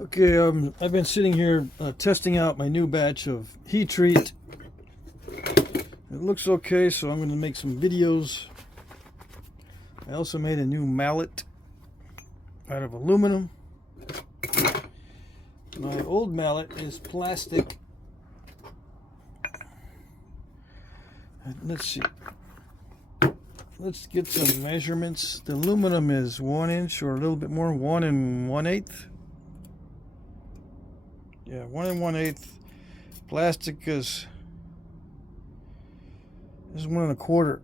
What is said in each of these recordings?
Okay, I've been sitting here testing out my new batch of heat treat. It looks okay, so I'm going to make some videos. I also made a new mallet out of aluminum. My old mallet is plastic. Let's see. Let's get some measurements. The aluminum is 1 inch or a little bit more, 1 1/8. Yeah, 1 1/8. Plastic is 1 1/4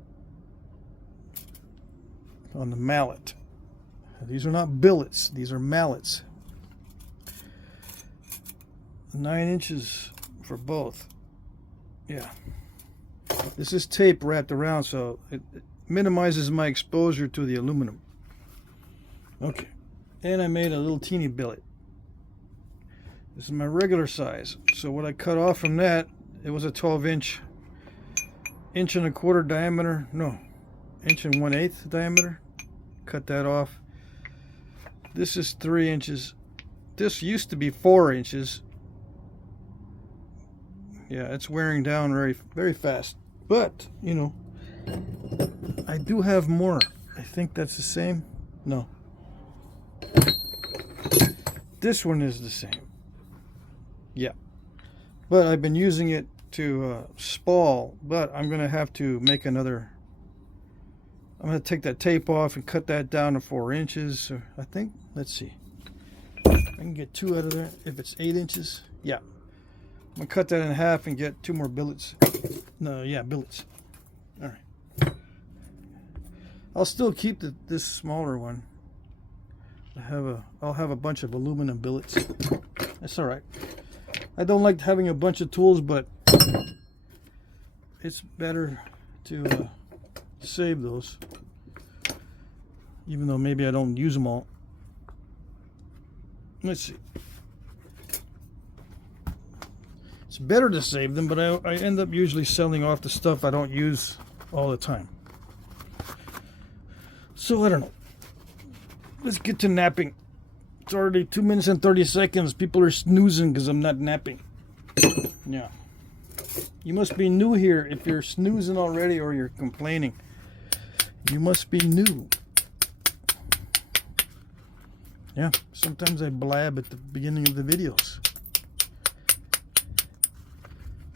on the mallet. These are not billets, these are mallets. 9 inches for both. Yeah. This is tape wrapped around, so it minimizes my exposure to the aluminum. Okay. And I made a little teeny billet. This is my regular size. So what I cut off from that, it was a 12-inch, 1 1/4 diameter. No, 1 1/8 diameter. Cut that off. This is 3 inches. This used to be 4 inches. Yeah, it's wearing down very fast. But, you know, I do have more. I think that's the same. No. This one is the same. Yeah. But I've been using it to spall, but I'm going to have to make another. I'm going to take that tape off and cut that down to 4 inches. I think, let's see. I can get 2 out of there if it's 8 inches. Yeah. I'm going to cut that in half and get 2 more billets. No, yeah, billets. All right. I'll still keep this smaller one. I'll have a bunch of aluminum billets. That's all right. I don't like having a bunch of tools, but it's better to save those, even though maybe I don't use them all. Let's see. It's better to save them, but I end up usually selling off the stuff I don't use all the time. So I don't know. Let's get to napping. It's already 2 minutes and 30 seconds. People are snoozing because I'm not napping. Yeah. You must be new here if you're snoozing already or you're complaining. You must be new. Yeah, sometimes I blab at the beginning of the videos.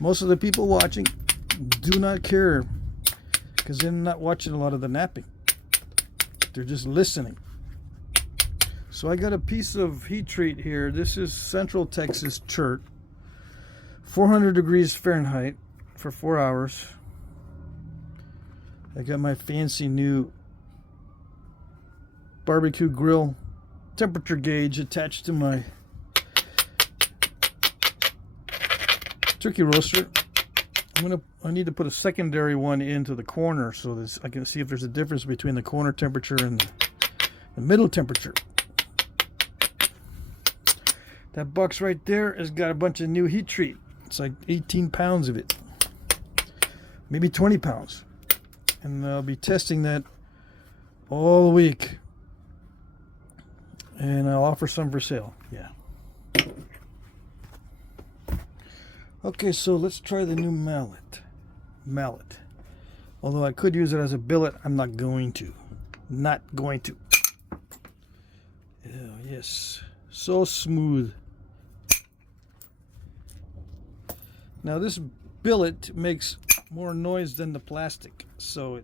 Most of the people watching do not care because they're not watching a lot of the napping. They're just listening. So I got a piece of heat treat here. This is Central Texas chert. 400 degrees Fahrenheit for 4 hours. I got my fancy new barbecue grill temperature gauge attached to my turkey roaster. I need to put a secondary one into the corner so I can see if there's a difference between the corner temperature and the middle temperature. That box right there has got a bunch of new heat treat. It's like 18 pounds of it, maybe 20 pounds, and I'll be testing that all week, and I'll offer some for sale. Yeah. Okay, so let's try the new mallet. Although I could use it as a billet, I'm not going to. Not going to. Oh, yes. So smooth. Now this billet makes more noise than the plastic, so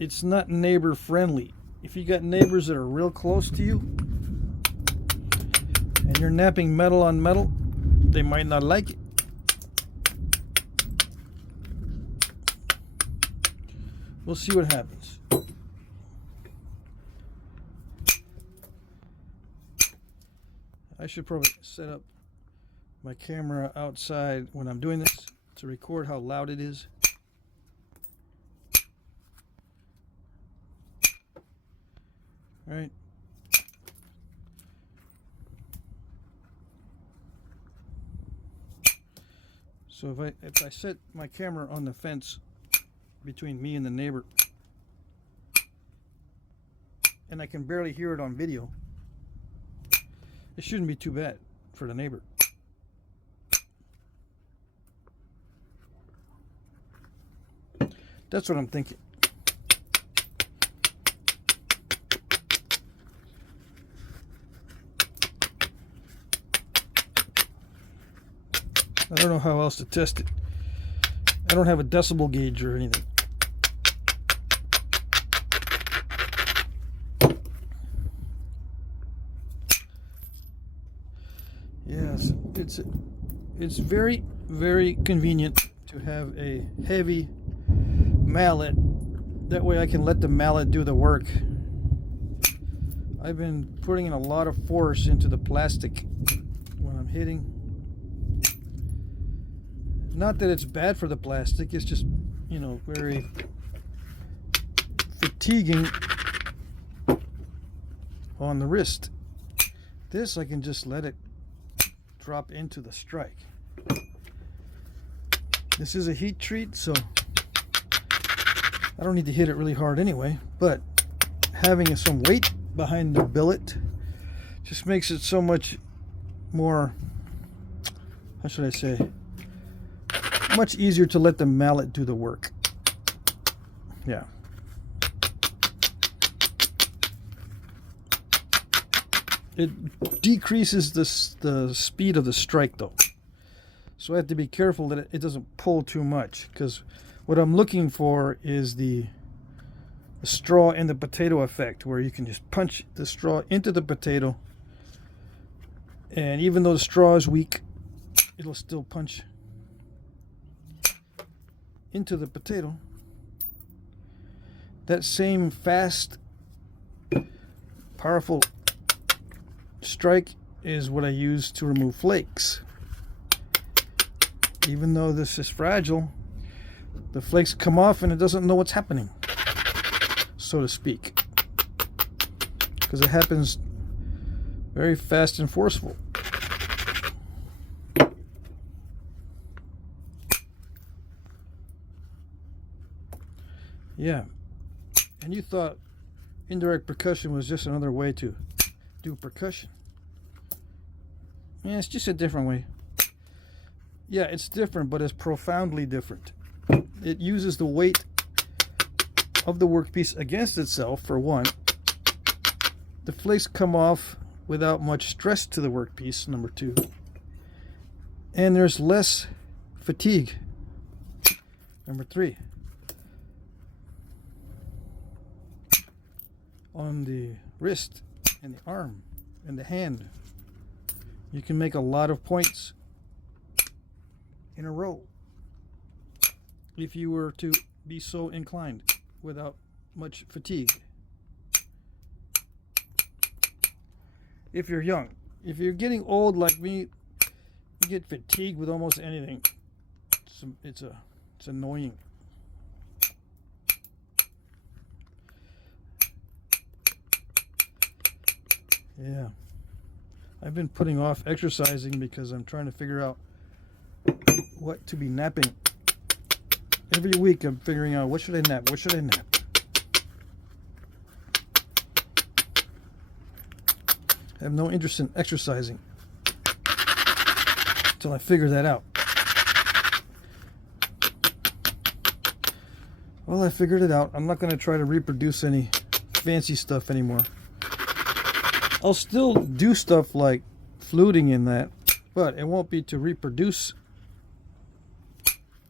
it's not neighbor friendly. If you got neighbors that are real close to you and you're napping metal on metal, they might not like it. We'll see what happens. I should probably set up my camera outside when I'm doing this to record how loud it is. All right. So if I set my camera on the fence between me and the neighbor, and I can barely hear it on video, it shouldn't be too bad for the neighbor. That's what I'm thinking. I don't know how else to test it. I don't have a decibel gauge or anything. Yes, it's very, very convenient to have a heavy mallet. That way I can let the mallet do the work. I've been putting in a lot of force into the plastic when I'm hitting. Not that it's bad for the plastic, it's just, you know, very fatiguing on the wrist. This I can just let it drop into the strike. This is a heat treat, so I don't need to hit it really hard anyway, but having some weight behind the billet just makes it so much more, how should I say, much easier to let the mallet do the work. Yeah. It decreases the speed of the strike though. So I have to be careful that it doesn't pull too much, because what I'm looking for is the straw in the potato effect, where you can just punch the straw into the potato, and even though the straw is weak, it'll still punch into the potato. That same fast, powerful strike is what I use to remove flakes. Even though this is fragile, the flakes come off and it doesn't know what's happening, so to speak, because it happens very fast and forceful. Yeah, and you thought indirect percussion was just another way to do percussion. Yeah, it's just a different way. Yeah, it's different, but it's profoundly different. It uses the weight of the workpiece against itself, for one. The flakes come off without much stress to the workpiece, number two. And there's less fatigue, number three. On the wrist and the arm and the hand, you can make a lot of points in a row if you were to be so inclined without much fatigue. If you're young. If you're getting old like me, you get fatigued with almost anything. It's annoying. Yeah, I've been putting off exercising because I'm trying to figure out what to be napping. Every week I'm figuring out, what should I nap? What should I nap? I have no interest in exercising until I figure that out. Well, I figured it out. I'm not going to try to reproduce any fancy stuff anymore. I'll still do stuff like fluting in that, but it won't be to reproduce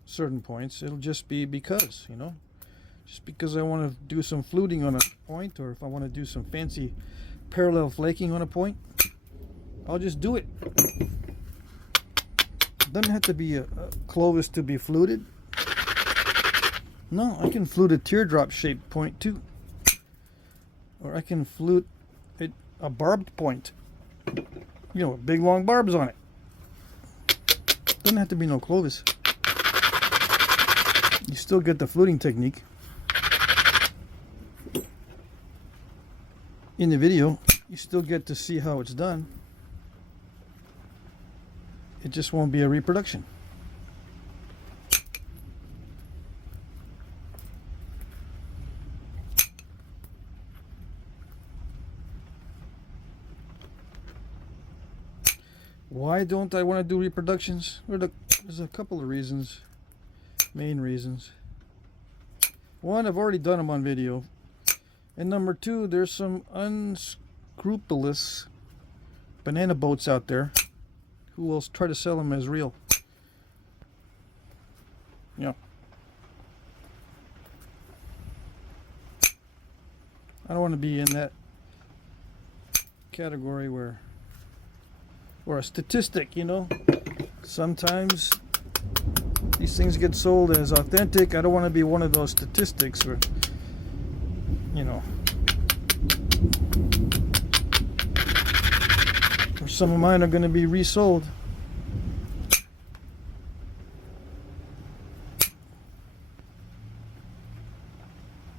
certain points. It'll just be because, you know, just because I want to do some fluting on a point, or if I want to do some fancy parallel flaking on a point, I'll just do it. It doesn't have to be a Clovis to be fluted. No, I can flute a teardrop shaped point too, or I can flute a barbed point, you know, with big long barbs on it. Doesn't have to be no Clovis. You still get the fluting technique in the video. You still get to see how it's done. It just won't be a reproduction. Why don't I want to do reproductions? There's a couple of reasons. Main reasons. One, I've already done them on video. And number two, there's some unscrupulous banana boats out there who will try to sell them as real. Yeah. I don't want to be in that category where, or a statistic, you know. Sometimes these things get sold as authentic. I don't want to be one of those statistics where, you know, or some of mine are going to be resold.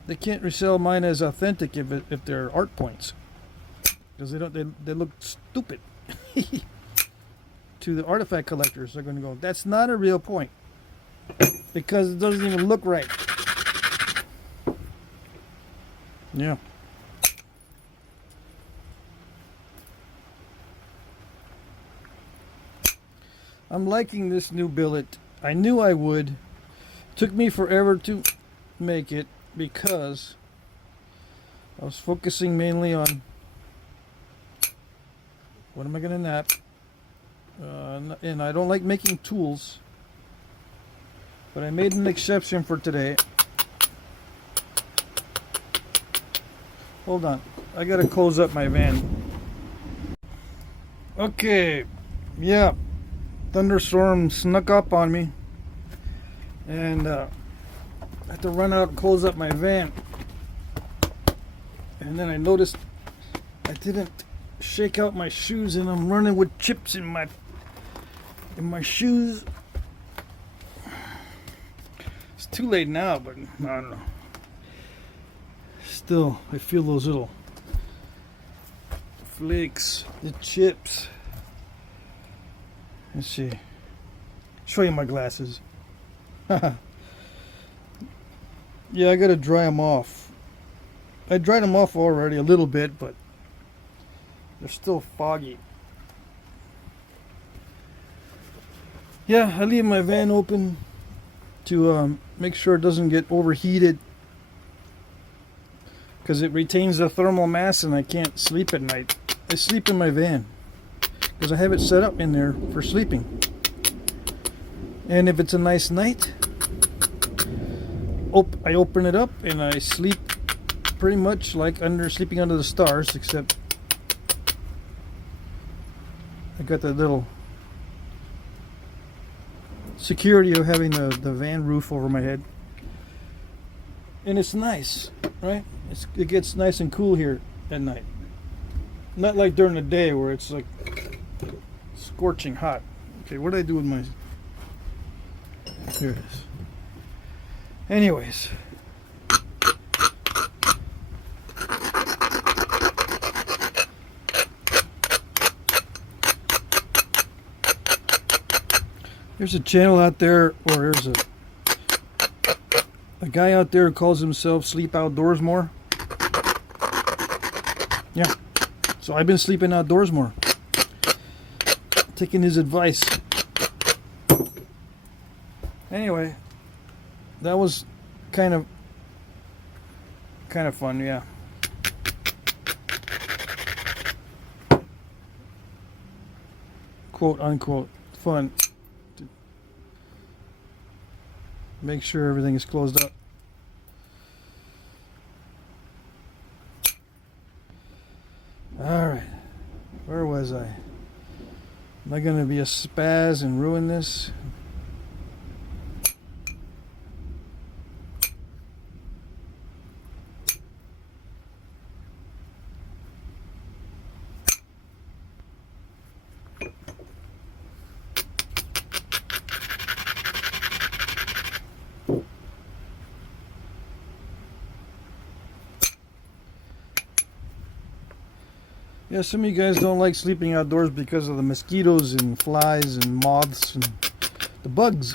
They can't resell mine as authentic if they're art points, because they look stupid. To the artifact collectors, they're going to go, that's not a real point because it doesn't even look right. Yeah. I'm liking this new billet. I knew I would. Took me forever to make it because I was focusing mainly on what am I going to knap. And I don't like making tools, but I made an exception for today. Hold on, I gotta close up my van. Okay, yeah, thunderstorm snuck up on me, and I had to run out and close up my van. And then I noticed I didn't shake out my shoes, and I'm running with chips in my shoes. It's too late now, but I don't know. Still, I feel those little flakes, the chips. Let's see. Show you my glasses. Yeah, I gotta dry them off. I dried them off already a little bit, but they're still foggy. Yeah, I leave my van open to make sure it doesn't get overheated, because it retains the thermal mass and I can't sleep at night. I sleep in my van because I have it set up in there for sleeping. And if it's a nice night, I open it up and I sleep pretty much like sleeping under the stars, except I got that little security of having the van roof over my head. And it's nice, right? It gets nice and cool here at night. Not like during the day where it's like scorching hot. Okay, what did I do with my... Here it is. Anyways. There's a channel out there, or there's a guy out there who calls himself Sleep Outdoors More. Yeah. So I've been sleeping outdoors more. Taking his advice. Anyway, that was kind of fun, yeah. Quote unquote fun. Make sure everything is closed up. Alright, where was I? Am I going to be a spaz and ruin this? Yeah, some of you guys don't like sleeping outdoors because of the mosquitoes and flies and moths and the bugs.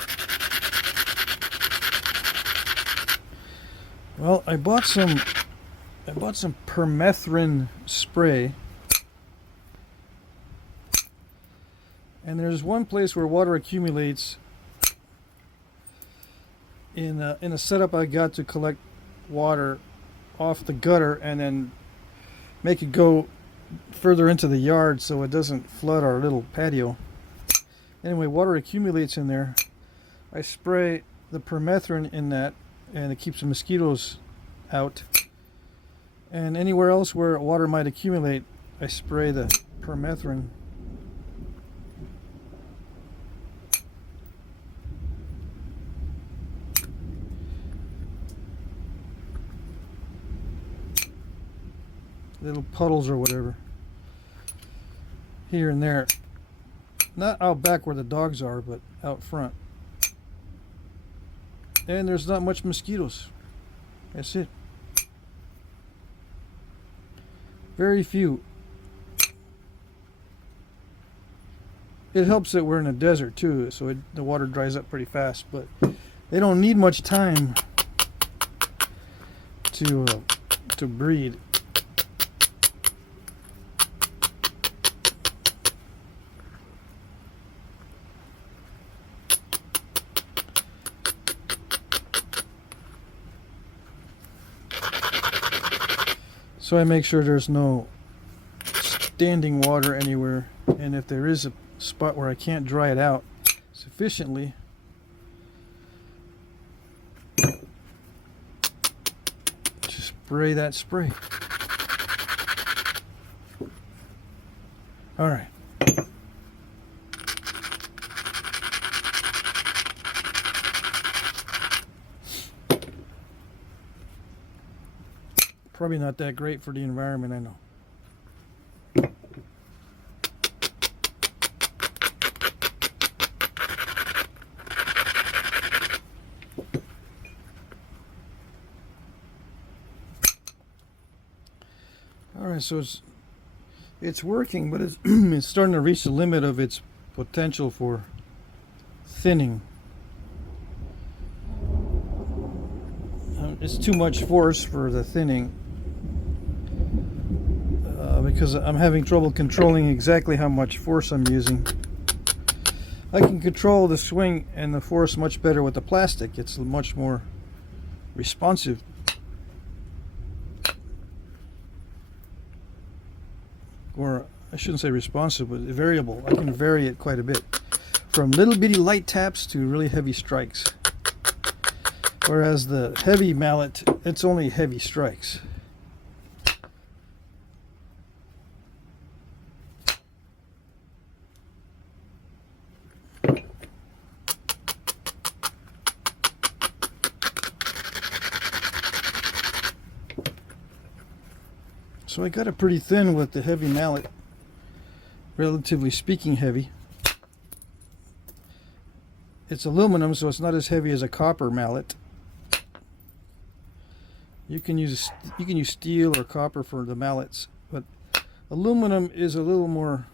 Well, I bought some permethrin spray, And there's one place where water accumulates in a setup I got to collect water off the gutter and then make it go further into the yard so it doesn't flood our little patio. Anyway, water accumulates in there. I spray the permethrin in that, and it keeps the mosquitoes out. And anywhere else where water might accumulate, I spray the permethrin. Little puddles or whatever. Here and there. Not out back where the dogs are, but out front. And there's not much mosquitoes. That's it. Very few. It helps that we're in a desert too, so the water dries up pretty fast, but they don't need much time to breed. So I make sure there's no standing water anywhere, and if there is a spot where I can't dry it out sufficiently, just spray that spray. All right. Probably not that great for the environment, I know. All right, so it's working, but it's it's starting to reach the limit of its potential for thinning. It's too much force for the thinning. Because I'm having trouble controlling exactly how much force I'm using. I can control the swing and the force much better with the plastic. It's much more responsive. Or I shouldn't say responsive, but variable. I can vary it quite a bit. From little bitty light taps to really heavy strikes. Whereas the heavy mallet, it's only heavy strikes. So I got it pretty thin with the heavy mallet, relatively speaking heavy. It's aluminum, so it's not as heavy as a copper mallet. You can use steel or copper for the mallets, but aluminum is a little more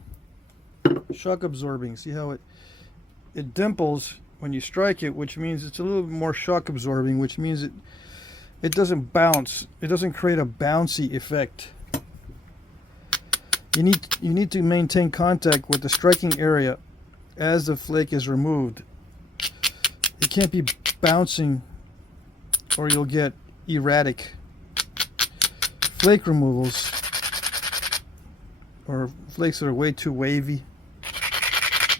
shock absorbing. See how it dimples when you strike it, which means it's a little more shock absorbing, which means it doesn't bounce. It doesn't create a bouncy effect. You need to maintain contact with the striking area as the flake is removed. It can't be bouncing or you'll get erratic flake removals or flakes that are way too wavy,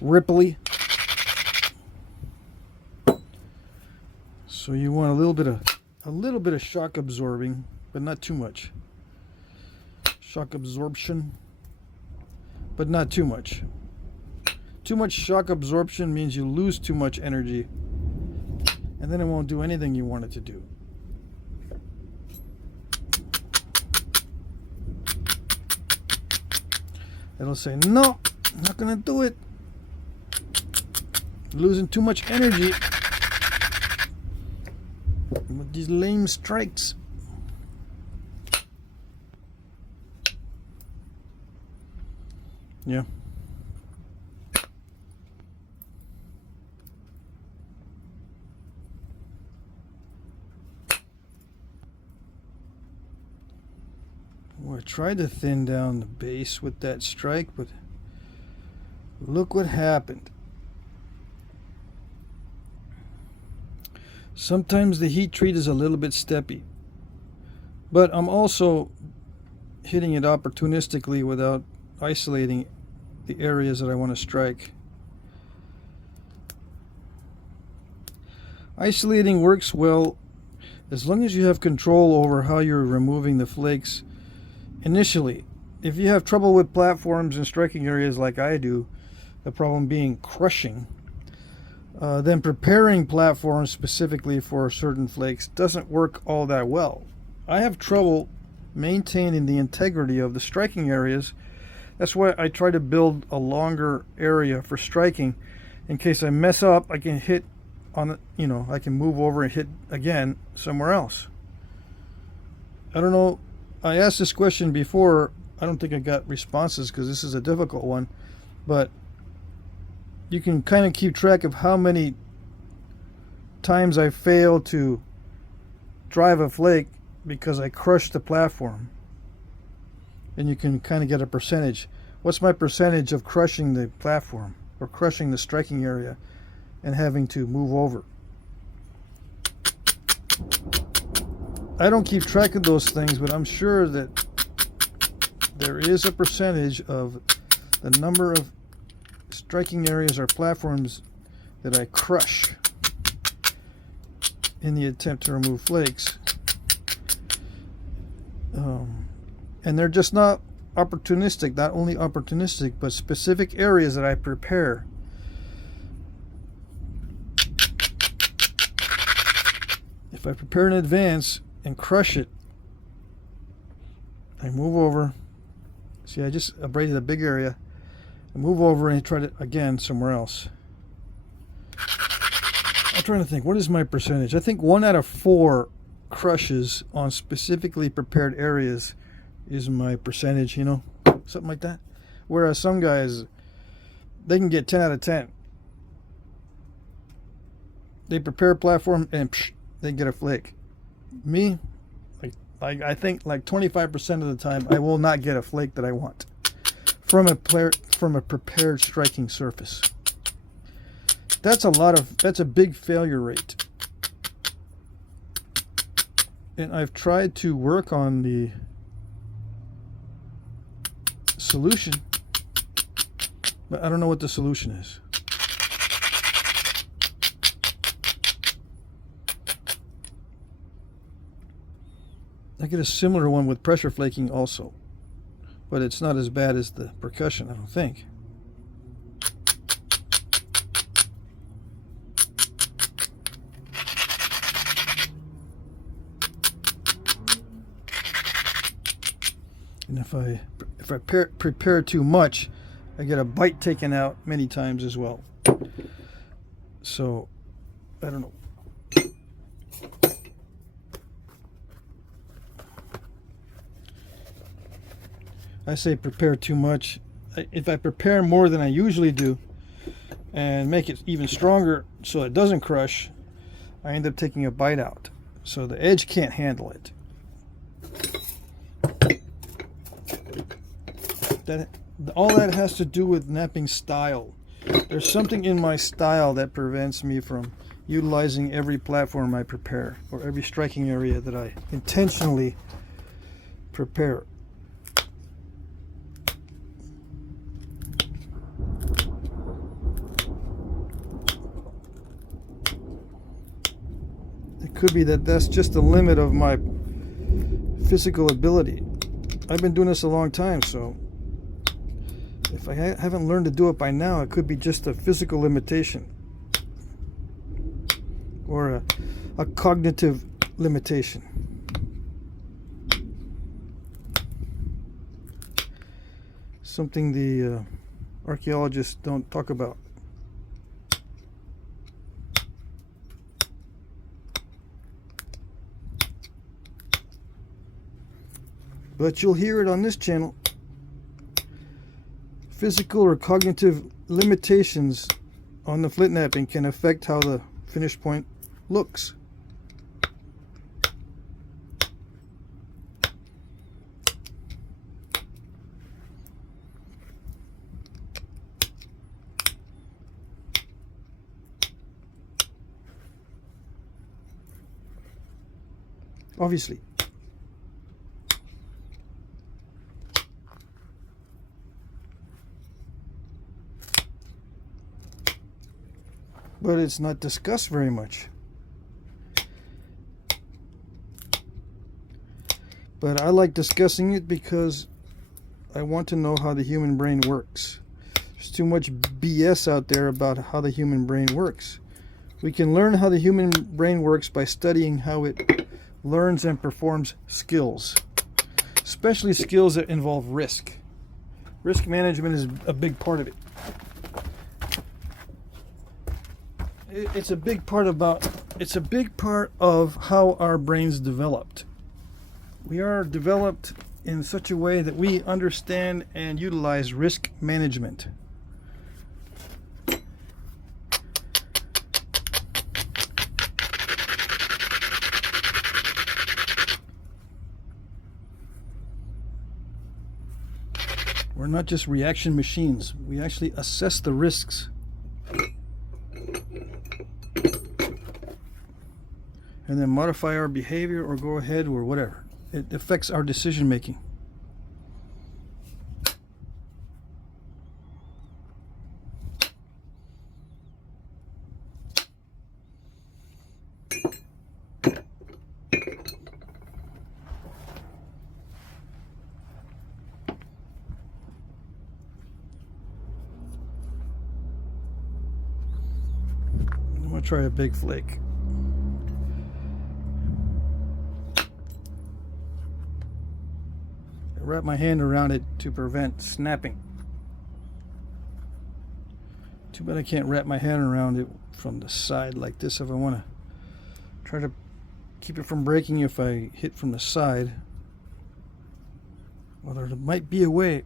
ripply. So you want a little bit of shock absorbing, but not too much. Shock absorption, but not too much. Too much shock absorption means you lose too much energy, and then it won't do anything you want it to do. It'll say, no, I'm not gonna do it. Losing too much energy with these lame strikes. Yeah. Well, I tried to thin down the base with that strike, but Look what happened. Sometimes the heat treat is a little bit steppy, but I'm also hitting it opportunistically without isolating the areas that I want to strike. Isolating works well as long as you have control over how you're removing the flakes initially. If you have trouble with platforms and striking areas like I do, the problem being crushing, then preparing platforms specifically for certain flakes doesn't work all that well. I have trouble maintaining the integrity of the striking areas. That's why I try to build a longer area for striking. In case I mess up, I can hit on the, I can move over and hit again somewhere else. I don't know, I asked this question before. I don't think I got responses because this is a difficult one, but you can kind of keep track of how many times I fail to drive a flake because I crushed the platform. And you can kind of get a percentage. What's my percentage of crushing the platform or crushing the striking area and having to move over? I don't keep track of those things, but I'm sure that there is a percentage of the number of striking areas or platforms that I crush in the attempt to remove flakes. And they're just not opportunistic, not only opportunistic, but specific areas that I prepare. If I prepare in advance and crush it, I move over. See, I just abraded a big area. I move over and try it again somewhere else. I'm trying to think, what is my percentage? I think 1 out of 4 crushes on specifically prepared areas is my percentage, something like that. Whereas some guys, they can get 10 out of 10. They prepare a platform and they get a flake. Me, I think like 25% of the time I will not get a flake that I want from a prepared striking surface. That's a big failure rate. And I've tried to work on the solution, but I don't know what the solution is. I get a similar one with pressure flaking also, but it's not as bad as the percussion, I don't think. And if I prepare too much, I get a bite taken out many times as well. So, I don't know. I say prepare too much. If I prepare more than I usually do and make it even stronger so it doesn't crush, I end up taking a bite out. So the edge can't handle it. All that has to do with knapping style. There's something in my style that prevents me from utilizing every platform I prepare or every striking area that I intentionally prepare. It could be that that's just the limit of my physical ability. I've been doing this a long time, so if I haven't learned to do it by now, it could be just a physical limitation or a cognitive limitation. Something the archaeologists don't talk about. But you'll hear it on this channel. Physical or cognitive limitations on the Flintknapping can affect how the finish point looks. obviously. But it's not discussed very much. But I like discussing it because I want to know how the human brain works. There's too much BS out there about how the human brain works. We can learn how the human brain works by studying how it learns and performs skills, especially skills that involve risk. Risk management is a big part of it. It's a big part of how our brains developed. We are developed in such a way that we understand and utilize risk management. We're not just reaction machines. We actually assess the risks. And then modify our behavior or go ahead or whatever. It affects our decision making. I'm going to try a big flake. Wrap my hand around it to prevent snapping. Too bad I can't wrap my hand around it from the side like this if I want to try to keep it from breaking if I hit from the side. Well, there might be a way.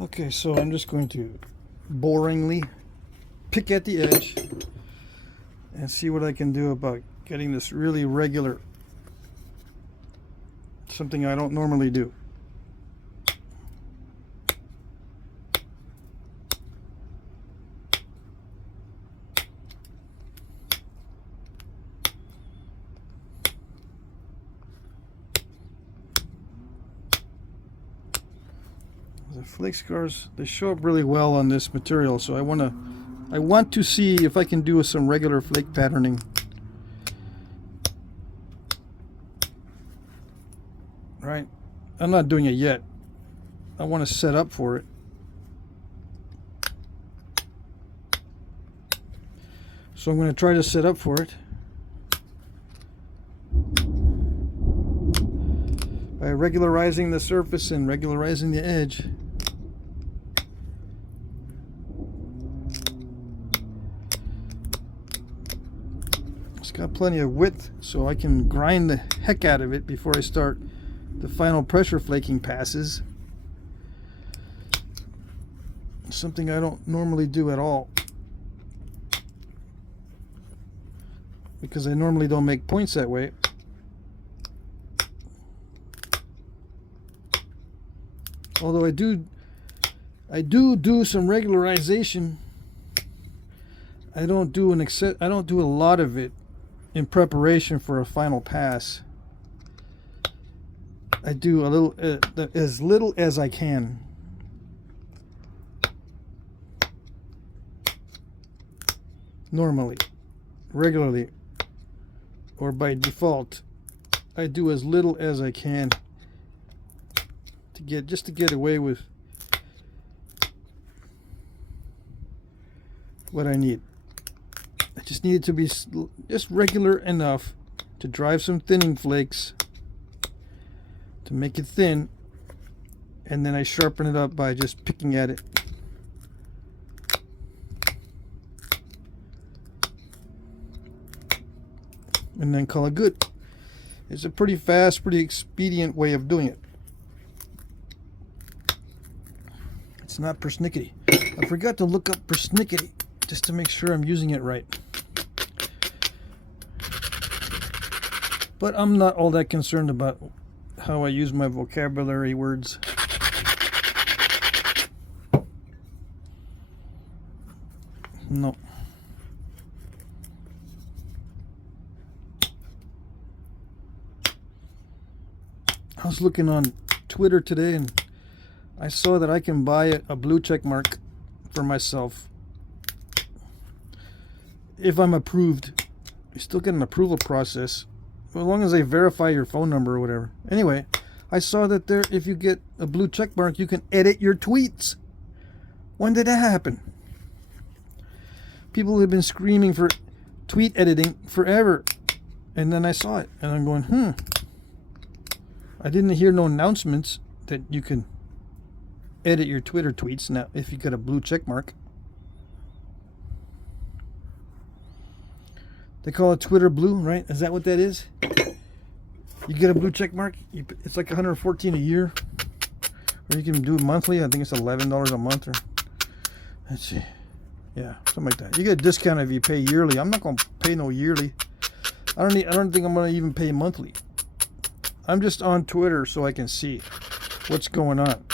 Okay, so I'm just going to boringly pick at the edge and see what I can do about getting this really regular. Something I don't normally do. The flake scars, they show up really well on this material, so I want to see if I can do some regular flake patterning. Right? I'm not doing it yet. I want to set up for it. So I'm going to try to set up for it by regularizing the surface and regularizing the edge. It's got plenty of width, so I can grind the heck out of it before I start the final pressure flaking passes. Something I don't normally do at all, because I normally don't make points that way. Although I do some regularization. I don't do a lot of it in preparation for a final pass. I do a little, as little as I can. Normally, regularly, or by default, I do as little as I can to get away with what I need. I just need it to be just regular enough to drive some thinning flakes to make it thin, and then I sharpen it up by just picking at it. And then call it good. It's a pretty fast, pretty expedient way of doing it. It's not persnickety. I forgot to look up persnickety. just to make sure I'm using it right. But I'm not all that concerned about how I use my vocabulary words. No. I was looking on Twitter today and I saw that I can buy a blue check mark for myself if I'm approved. You still get an approval process as long as they verify your phone number or whatever. Anyway, I saw that there, if you get a blue check mark, you can edit your tweets. When did that happen? People have been screaming for tweet editing forever, and then I saw it and I'm going, I didn't hear no announcements that you can edit your Twitter tweets now if you got a blue check mark. They call it Twitter Blue, right? Is that what that is? You get a blue check mark, it's like $114 a year, or you can do it monthly. I think it's $11 a month, or let's see, yeah, something like that. You get a discount if you pay yearly. I'm not going to pay no yearly. I don't think I'm going to even pay monthly. I'm just on Twitter so I can see what's going on.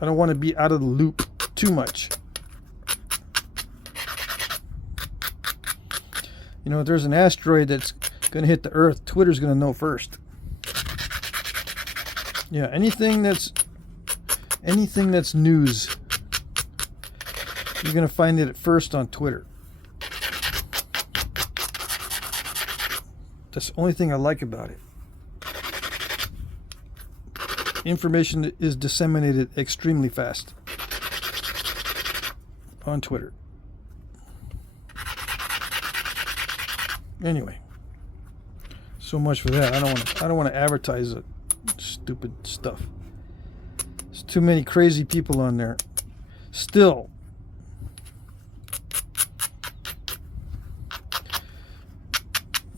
I don't want to be out of the loop too much. You know, if there's an asteroid that's going to hit the Earth, Twitter's going to know first. Yeah, anything that's news, you're going to find it at first on Twitter. That's the only thing I like about it. Information is disseminated extremely fast on Twitter. Anyway, so much for that. I don't want to advertise it. Stupid stuff. There's too many crazy people on there. Still.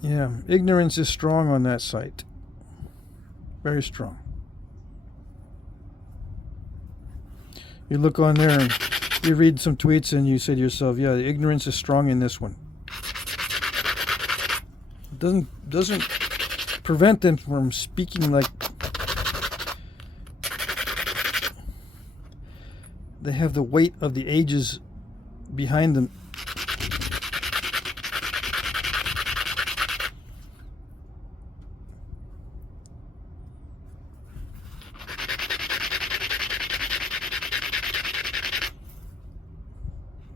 Yeah, ignorance is strong on that site. Very strong. You look on there and you read some tweets and you say to yourself, yeah, the ignorance is strong in this one. It doesn't prevent them from speaking like they have the weight of the ages behind them.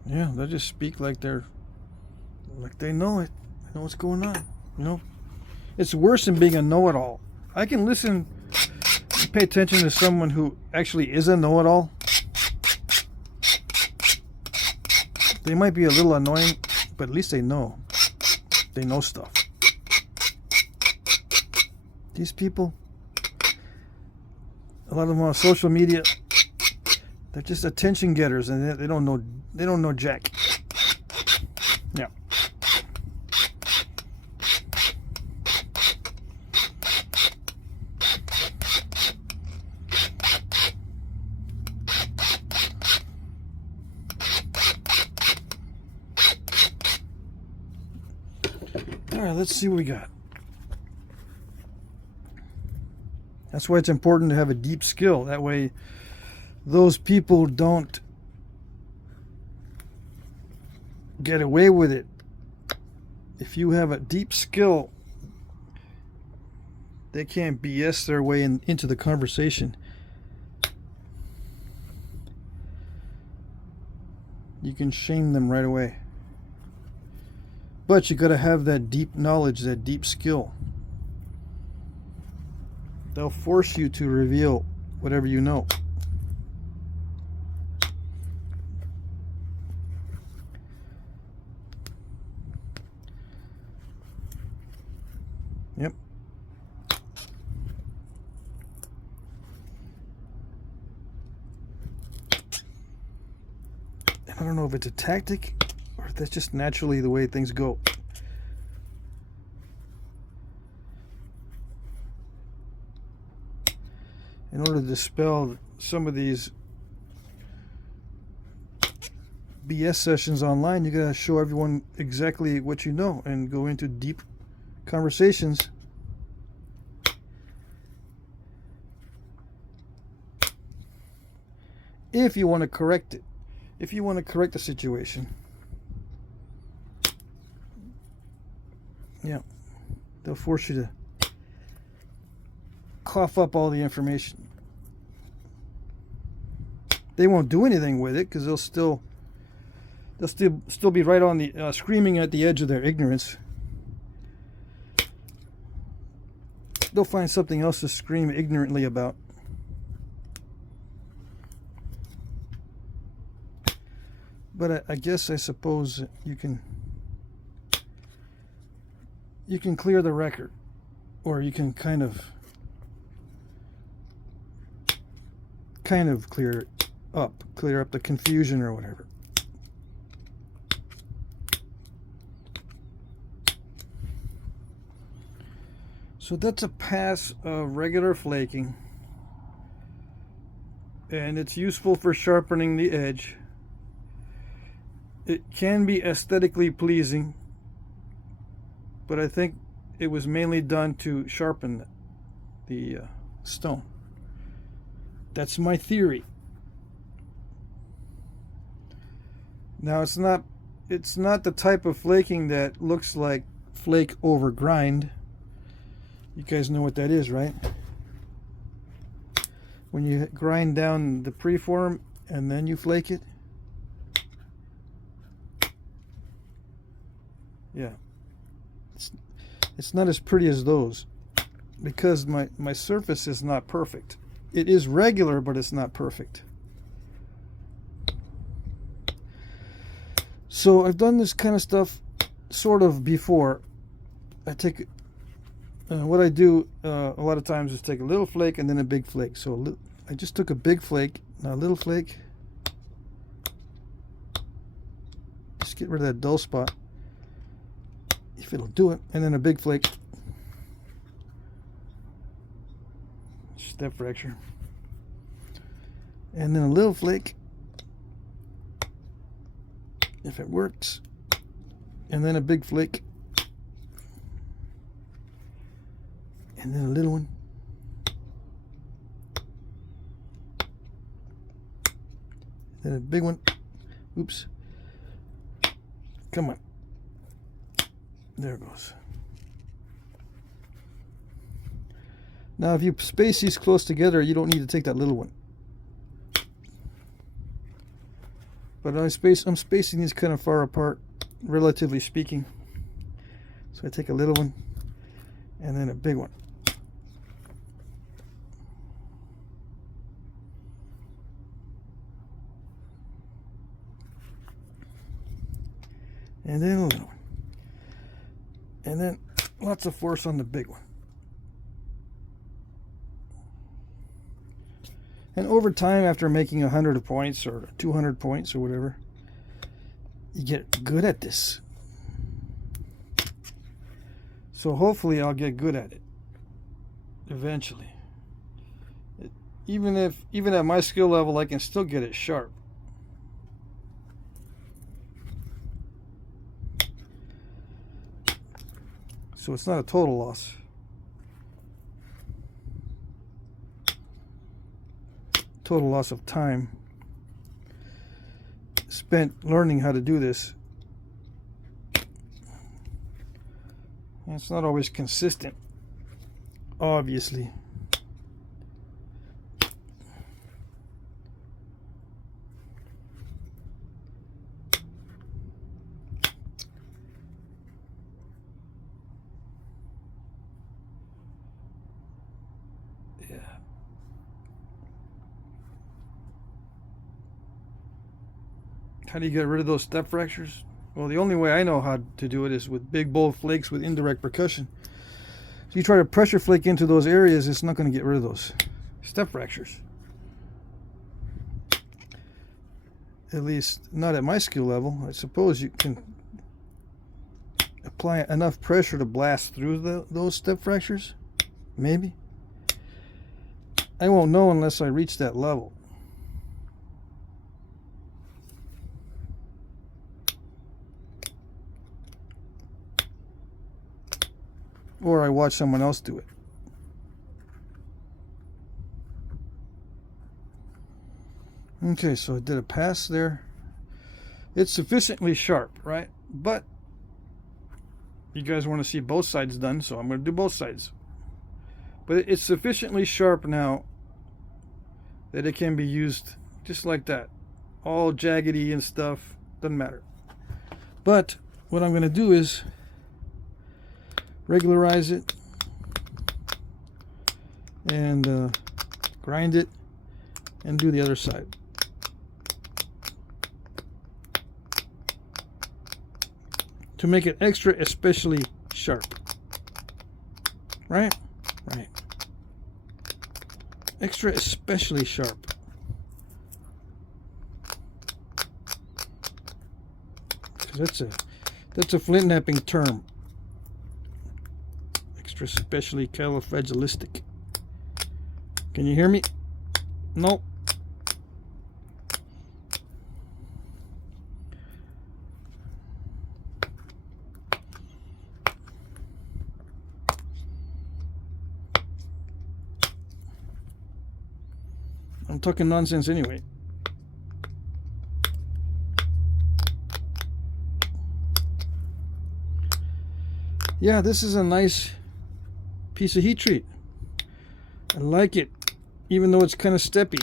Yeah, they just speak like they know it. They know what's going on. You know, it's worse than being a know-it-all. I can listen and pay attention to someone who actually is a know-it-all. They might be a little annoying, but at least they know. They know stuff. These people, a lot of them on social media, they're just attention getters, and they don't know jack. Yeah. All right, let's see what we got. That's why it's important to have a deep skill. That way, those people don't get away with it. If you have a deep skill, they can't BS their way into the conversation. You can shame them right away. But you got to have that deep knowledge, that deep skill. They'll force you to reveal whatever you know. Yep. I don't know if it's a tactic or if that's just naturally the way things go. In order to dispel some of these BS sessions online, you gotta show everyone exactly what you know and go into deep conversations. If you want to correct it, if you want to correct the situation, yeah, they'll force you to cough up all the information. They won't do anything with it because they'll still be right on the screaming at the edge of their ignorance. They'll find something else to scream ignorantly about. But I suppose you can clear the record, or you can kind of clear up the confusion or whatever. So that's a pass of regular flaking, and it's useful for sharpening the edge. It can be aesthetically pleasing, but I think it was mainly done to sharpen the stone. That's my theory. Now it's not the type of flaking that looks like flake over grind. You guys know what that is, right? When you grind down the preform and then you flake it. Yeah. It's not as pretty as those because my surface is not perfect. It is regular, but it's not perfect. So I've done this kind of stuff sort of before. I take what I do a lot of times is take a little flake and then a big flake. So I just took a big flake, now a little flake. Just get rid of that dull spot, if it'll do it, and then a big flake. Step fracture. And then a little flake, if it works, and then a big flake, and then a little one, then a big one. Oops, come on, there it goes. Now if you space these close together, you don't need to take that little one. But I'm spacing these kind of far apart, relatively speaking. So I take a little one and then a big one. And then a little one. And then lots of force on the big one. And over time, after making 100 points or 200 points or whatever, you get good at this. So hopefully I'll get good at it eventually. Even at my skill level, I can still get it sharp. So it's not a total loss. Total loss of time spent learning how to do this. And it's not always consistent, obviously. How do you get rid of those step fractures? Well, the only way I know how to do it is with big bold flakes with indirect percussion. If you try to pressure flake into those areas, it's not going to get rid of those step fractures. At least not at my skill level. I suppose you can apply enough pressure to blast through those step fractures. Maybe. I won't know unless I reach that level. or I watch someone else do it. Okay, so I did a pass there. It's sufficiently sharp, right? But you guys want to see both sides done, so I'm going to do both sides. But it's sufficiently sharp now that it can be used just like that. All jaggedy and stuff, doesn't matter. But what I'm going to do is regularize it and grind it and do the other side. To make it extra especially sharp. Right? Right. Extra especially sharp. That's a Flintknapping term. Extra especially califragilistic. Can you hear me? Nope. I'm talking nonsense anyway. Yeah, this is a nice piece of heat treat. I like it, even though it's kind of steppy.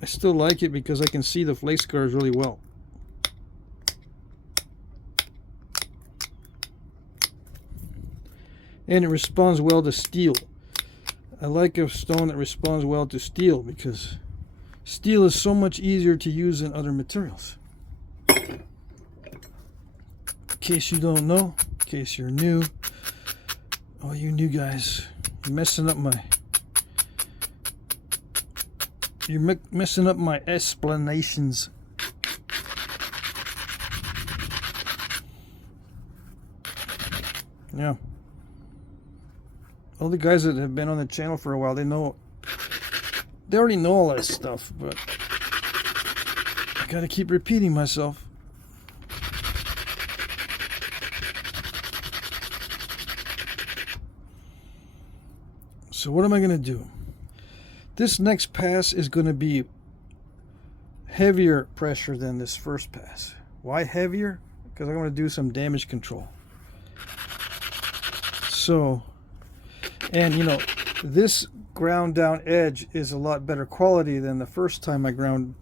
I still like it because I can see the flake scars really well. And it responds well to steel. I like a stone that responds well to steel because steel is so much easier to use than other materials. In case you don't know, in case you're new, all you new guys, you're messing up my explanations. Yeah. All the guys that have been on the channel for a while, they already know all that stuff, but I gotta keep repeating myself. So what am I gonna do? This next pass is gonna be heavier pressure than this first pass. Why heavier? Because I'm gonna do some damage control. So, and you know, this ground down edge is a lot better quality than the first time I ground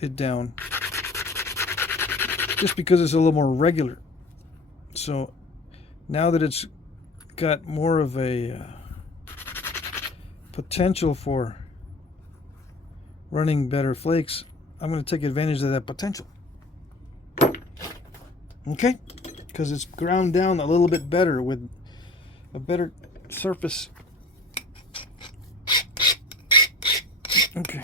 it down, just because it's a little more regular. So now that it's got more of a potential for running better flakes, I'm going to take advantage of that potential. Okay? Because it's ground down a little bit better with a better surface. Okay.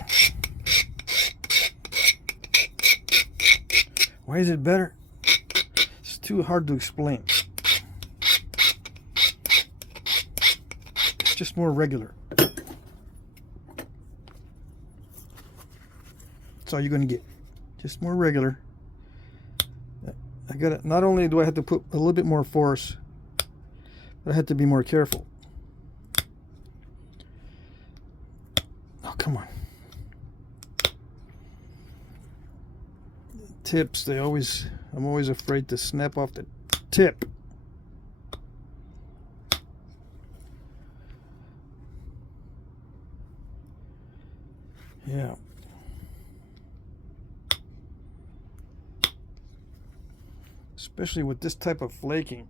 Why is it better? It's too hard to explain. It's just more regular. That's all you're going to get. Just more regular. I got it. Not only do I have to put a little bit more force, but I have to be more careful. Oh, come on. Tips, I'm always afraid to snap off the tip. Yeah. Especially with this type of flaking.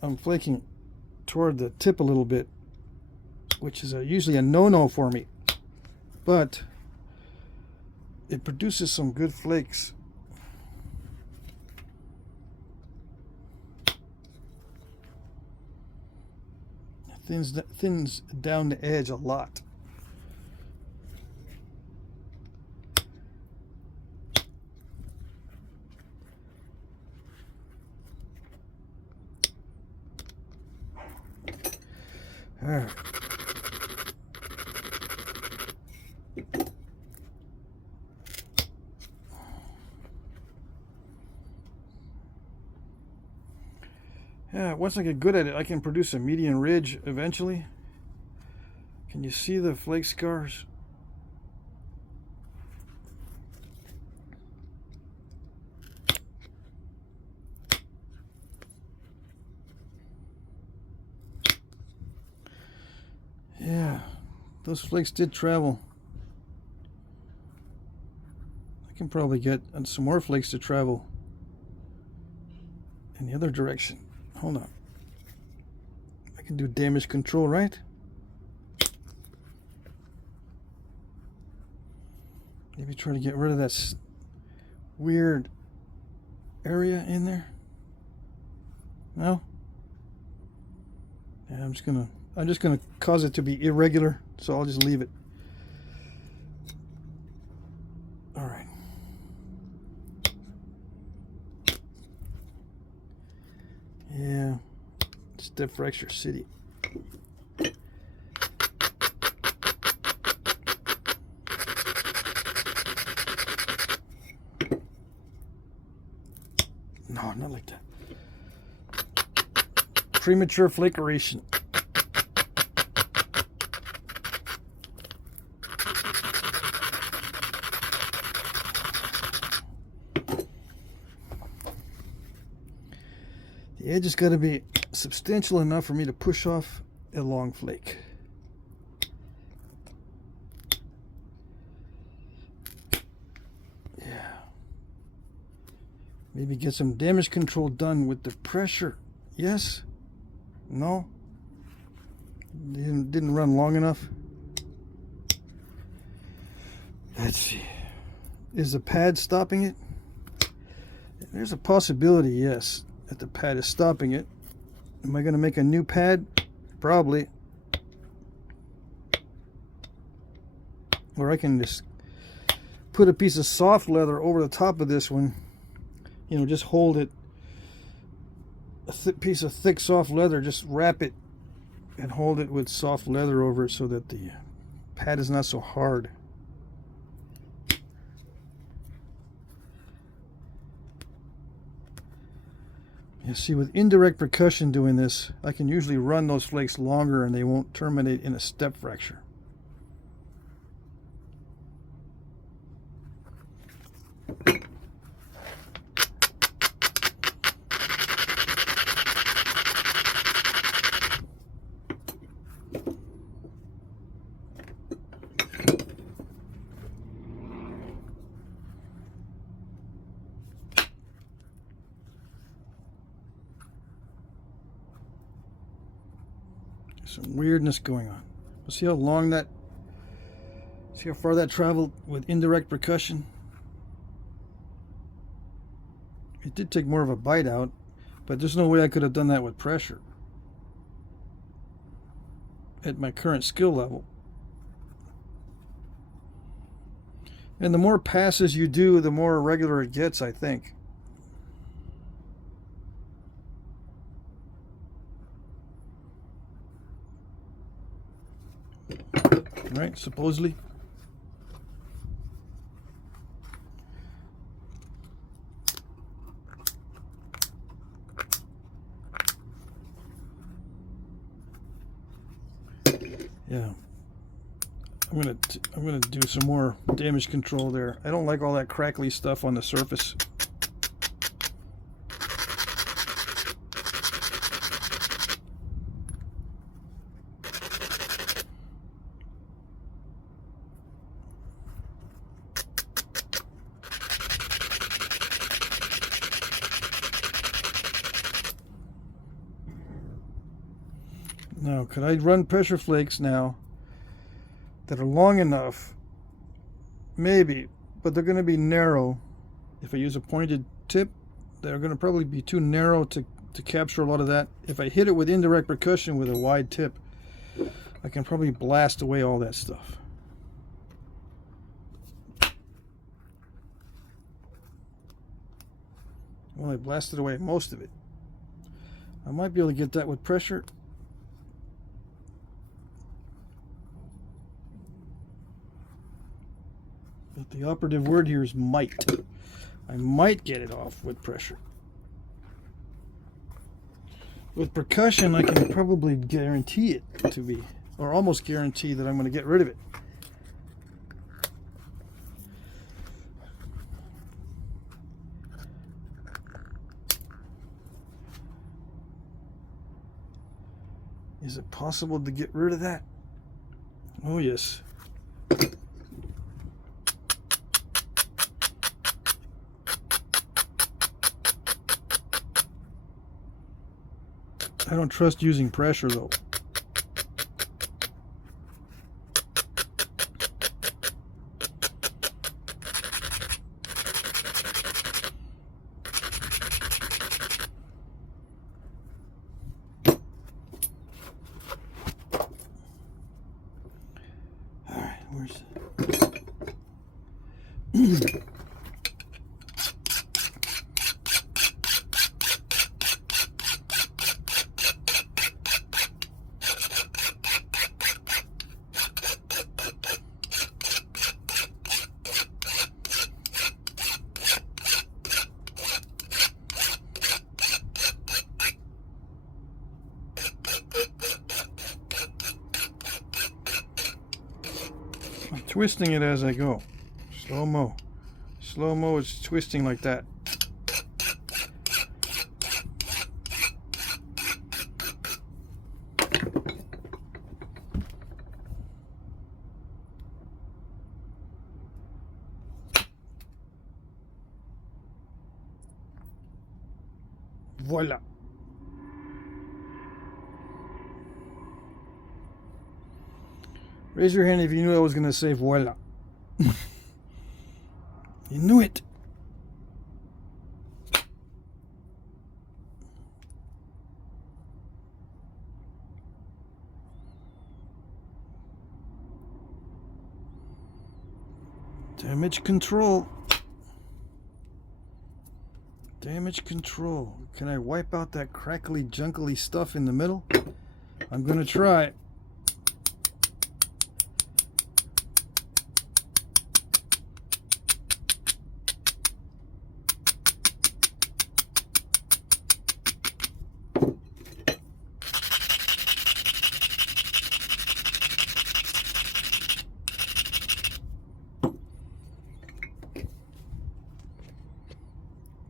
I'm flaking toward the tip a little bit, which is usually a no-no for me. But it produces some good flakes. It thins down the edge a lot. All right. Yeah, once I get good at it, I can produce a median ridge eventually. Can you see the flake scars? Yeah, those flakes did travel. I can probably get some more flakes to travel in the other direction. Hold on. I can do damage control, right? Maybe try to get rid of that weird area in there. No? Yeah, I'm just gonna cause it to be irregular, so I'll just leave it. All right. Yeah, step fracture city. No, not like that. Premature flakeration. The edge has got to be substantial enough for me to push off a long flake. Yeah. Maybe get some damage control done with the pressure. Yes? No? Didn't run long enough? Let's see. Is the pad stopping it? There's a possibility, yes, that the pad is stopping it. Am I going to make a new pad? Probably. Or I can just put a piece of soft leather over the top of this one. You know, just hold it. A piece of thick soft leather, just wrap it and hold it with soft leather over it so that the pad is not so hard. You see, with indirect percussion doing this, I can usually run those flakes longer and they won't terminate in a step fracture. Some weirdness going on. See how long that, see how far that traveled with indirect percussion? It did take more of a bite out, but there's no way I could have done that with pressure at my current skill level. And the more passes you do, the more irregular it gets, I think. Right, supposedly. Yeah. I'm gonna do some more damage control there. I don't like all that crackly stuff on the surface. Now, could I run pressure flakes now that are long enough? Maybe, but they're going to be narrow. If I use a pointed tip, they're going to probably be too narrow to capture a lot of that. If I hit it with indirect percussion with a wide tip, I can probably blast away all that stuff. Well, I blasted away most of it. I might be able to get that with pressure. But the operative word here is might. I might get it off with pressure. With percussion, I can probably guarantee it to be, or almost guarantee that I'm going to get rid of it. Is it possible to get rid of that? Oh, yes. I don't trust using pressure, though. All right, where's I'm twisting it as I go. Slow-mo. Slow-mo, it's twisting like that. Voila. Raise your hand if you knew I was going to say voila. You knew it. Damage control. Damage control. Can I wipe out that crackly, junkily stuff in the middle? I'm going to try.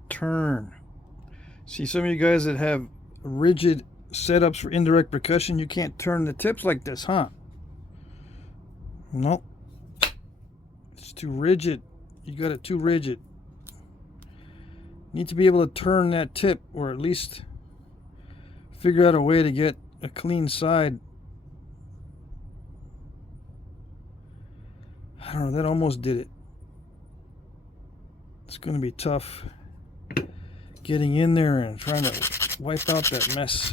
Turn. See, some of you guys that have rigid setups for indirect percussion, you can't turn the tips like this, huh? Nope. It's too rigid. You got it too rigid. You need to be able to turn that tip, or at least figure out a way to get a clean side. I don't know, that almost did it. It's going to be tough getting in there and trying to wipe out that mess.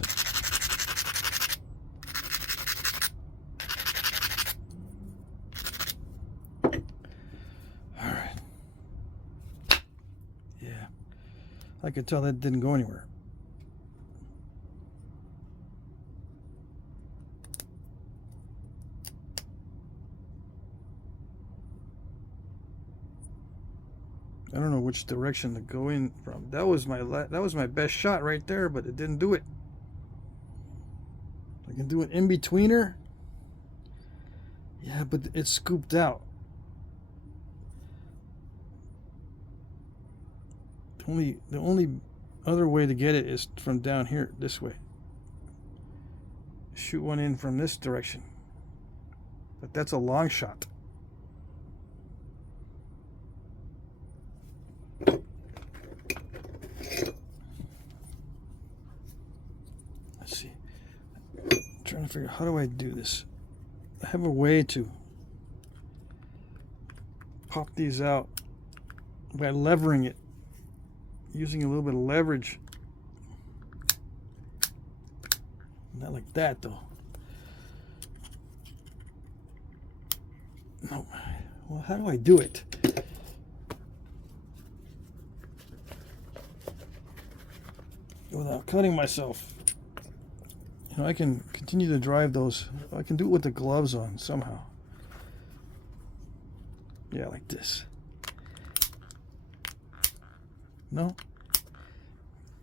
All right. Yeah. I could tell that didn't go anywhere. I don't know which direction to go in from. That was my best shot right there, but it didn't do it. I can do an in-betweener. Yeah, but it's scooped out. The only other way to get it is from down here, this way. Shoot one in from this direction. But that's a long shot. Trying to figure out, how do I do this? I have a way to pop these out by levering it, using a little bit of leverage. Not like that though. No. Well, how do I do it? Without cutting myself. You know, I can continue to drive those. I can do it with the gloves on somehow. Yeah, like this. No?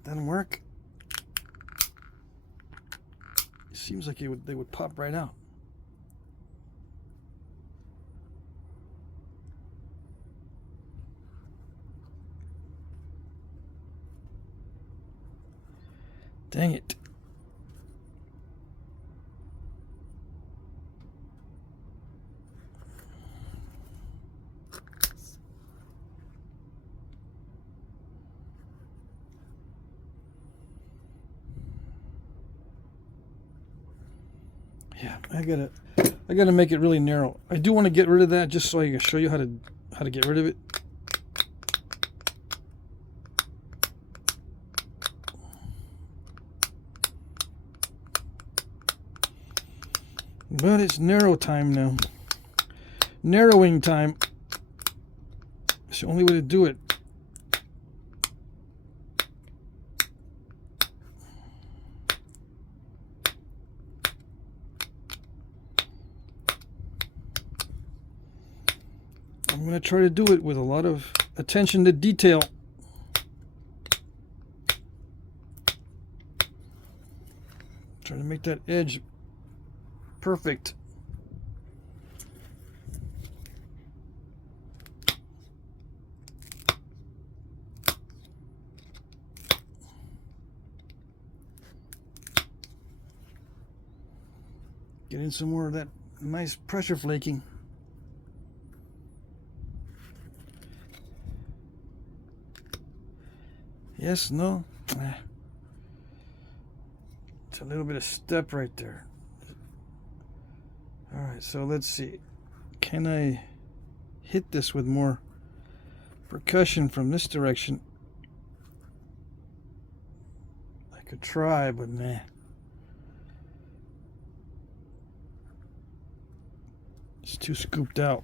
Doesn't work? seems like they would pop right out. Dang it. Yeah, I gotta make it really narrow. I do want to get rid of that just so I can show you how to get rid of it. But it's narrow time now. Narrowing time. It's the only way to do it. I'm going to try to do it with a lot of attention to detail. Try to make that edge perfect. Get in some more of that nice pressure flaking. Yes, no. It's a little bit of step right there. All right, so let's see. Can I hit this with more percussion from this direction? I could try, but nah. It's too scooped out.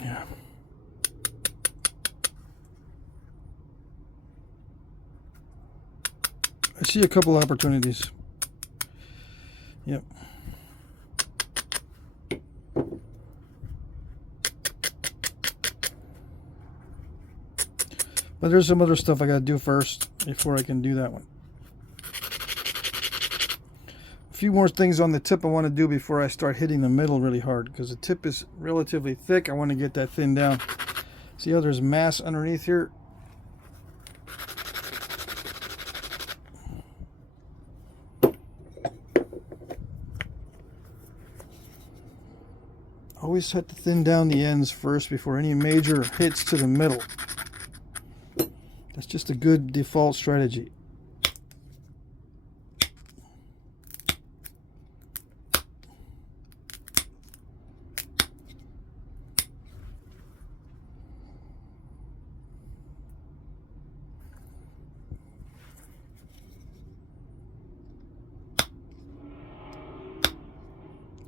Yeah. I see a couple opportunities. Yep. But there's some other stuff I gotta do first before I can do that one. A few more things on the tip I want to do before I start hitting the middle really hard, because the tip is relatively thick. I want to get that thinned down. See how there's mass underneath here? Always have to thin down the ends first before any major hits to the middle. That's just a good default strategy.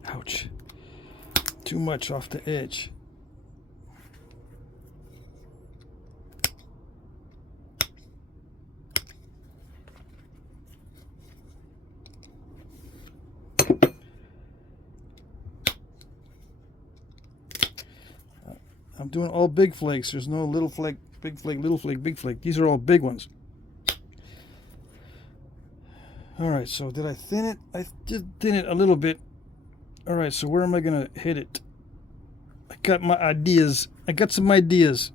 Ouch. Too much off the edge. I'm doing all big flakes. There's no little flake, big flake, little flake, big flake. These are all big ones. Alright, so did I thin it? I did thin it a little bit. Alright, so where am I going to hit it? I got my ideas. I got some ideas.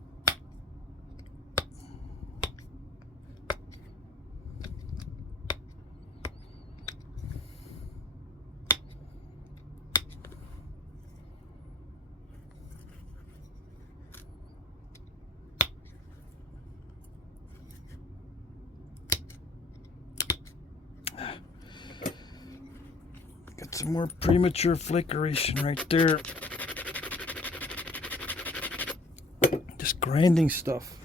That's more premature flakeration right there. Just grinding stuff.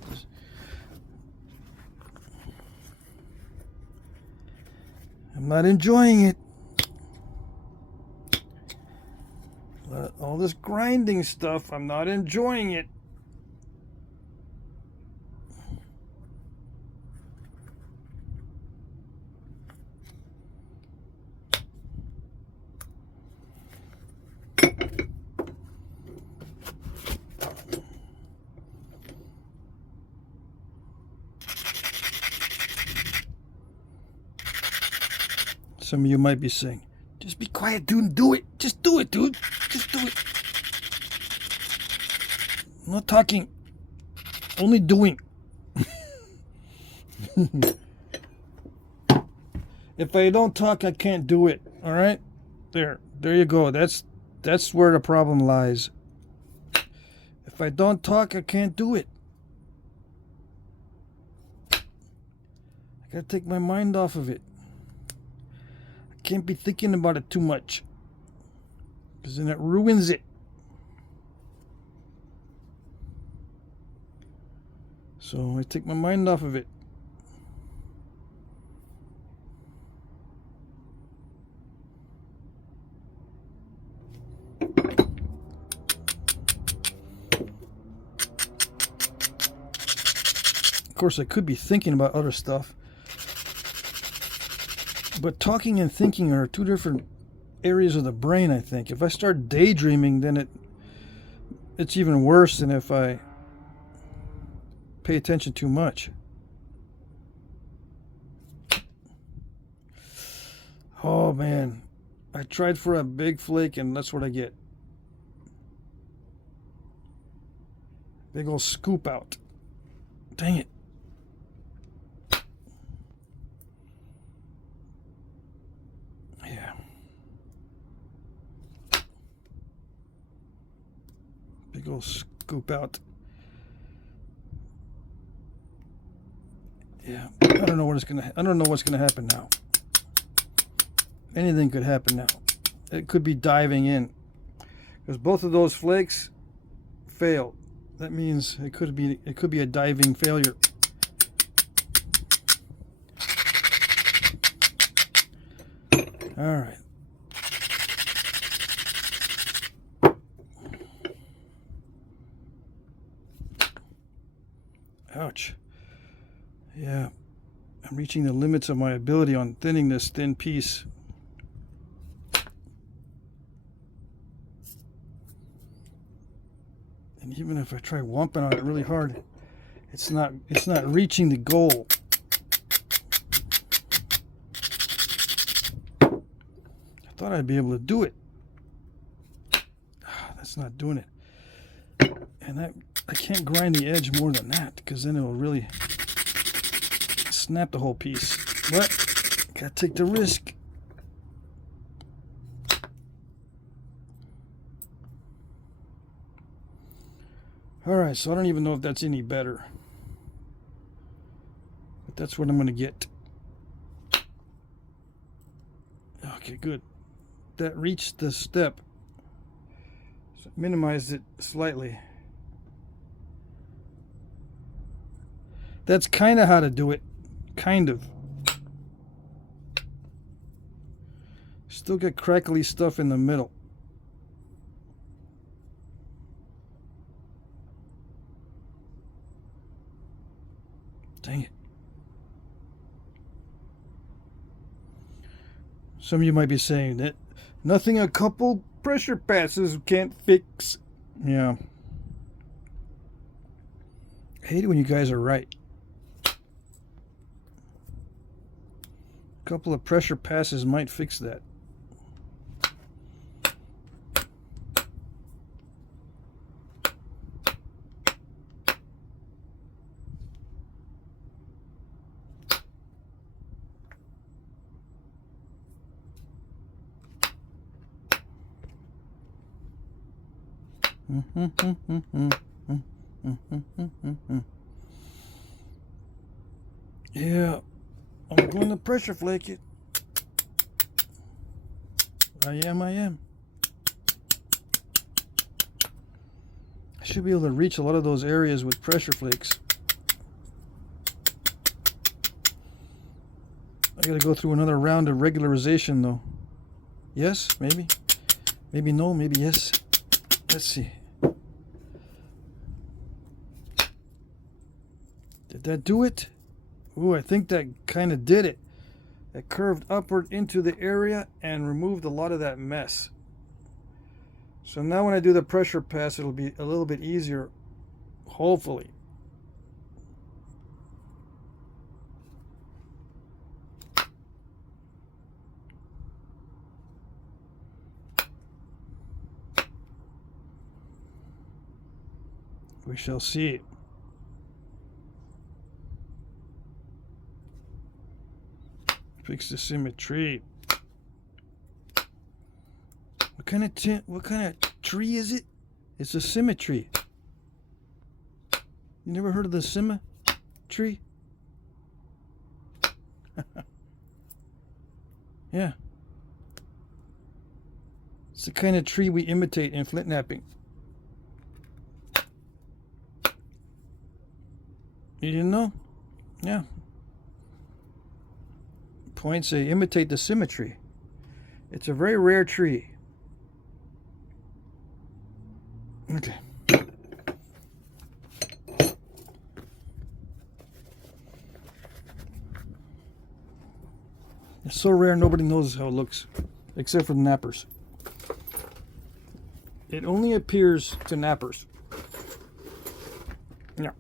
I'm not enjoying it. All this grinding stuff, I'm not enjoying it. Some of you might be saying, just be quiet, dude, and do it. Just do it, dude. Just do it. I'm not talking, only doing. If I don't talk, I can't do it. All right? There you go. That's where the problem lies. If I don't talk, I can't do it. I gotta take my mind off of it. Can't be thinking about it too much, because then it ruins it. So I take my mind off of it. Of course, I could be thinking about other stuff. But talking and thinking are two different areas of the brain, I think. If I start daydreaming, then it's even worse than if I pay attention too much. Oh, man. I tried for a big flake, and that's what I get. Big old scoop out. Dang it. Big old scoop out. Yeah, I don't know what's gonna happen now. Anything could happen now. It could be diving in, because both of those flakes failed. That means it could be a diving failure. All right. Ouch. Yeah, I'm reaching the limits of my ability on thinning this thin piece. And even if I try whumping on it really hard, it's not reaching the goal. I thought I'd be able to do it. That's not doing it. And I can't grind the edge more than that, because then it'll really snap the whole piece. But gotta take the risk. Alright, so I don't even know if that's any better. But that's what I'm going to get. Okay, good. That reached the step. So minimized it slightly. That's kind of how to do it. Kind of. Still got crackly stuff in the middle. Dang it. Some of you might be saying that nothing a couple pressure passes can't fix. Yeah. I hate it when you guys are right. A couple of pressure passes might fix that. Yeah, I'm going to pressure flake it. I am. I should be able to reach a lot of those areas with pressure flakes. I gotta go through another round of regularization though. Yes, maybe. Maybe no, maybe yes. Let's see. Did that do it? Ooh, I think that kind of did it. It curved upward into the area and removed a lot of that mess. So now when I do the pressure pass, it'll be a little bit easier, hopefully. We shall see. Fix the symmetry. What kind of tree is it? It's a symmetry. You never heard of the symmetry? Yeah. It's the kind of tree we imitate in Flintknapping. You didn't know? Yeah. Points say imitate the symmetry. It's a very rare tree. Okay. It's so rare nobody knows how it looks, except for the nappers. It only appears to nappers. Yeah.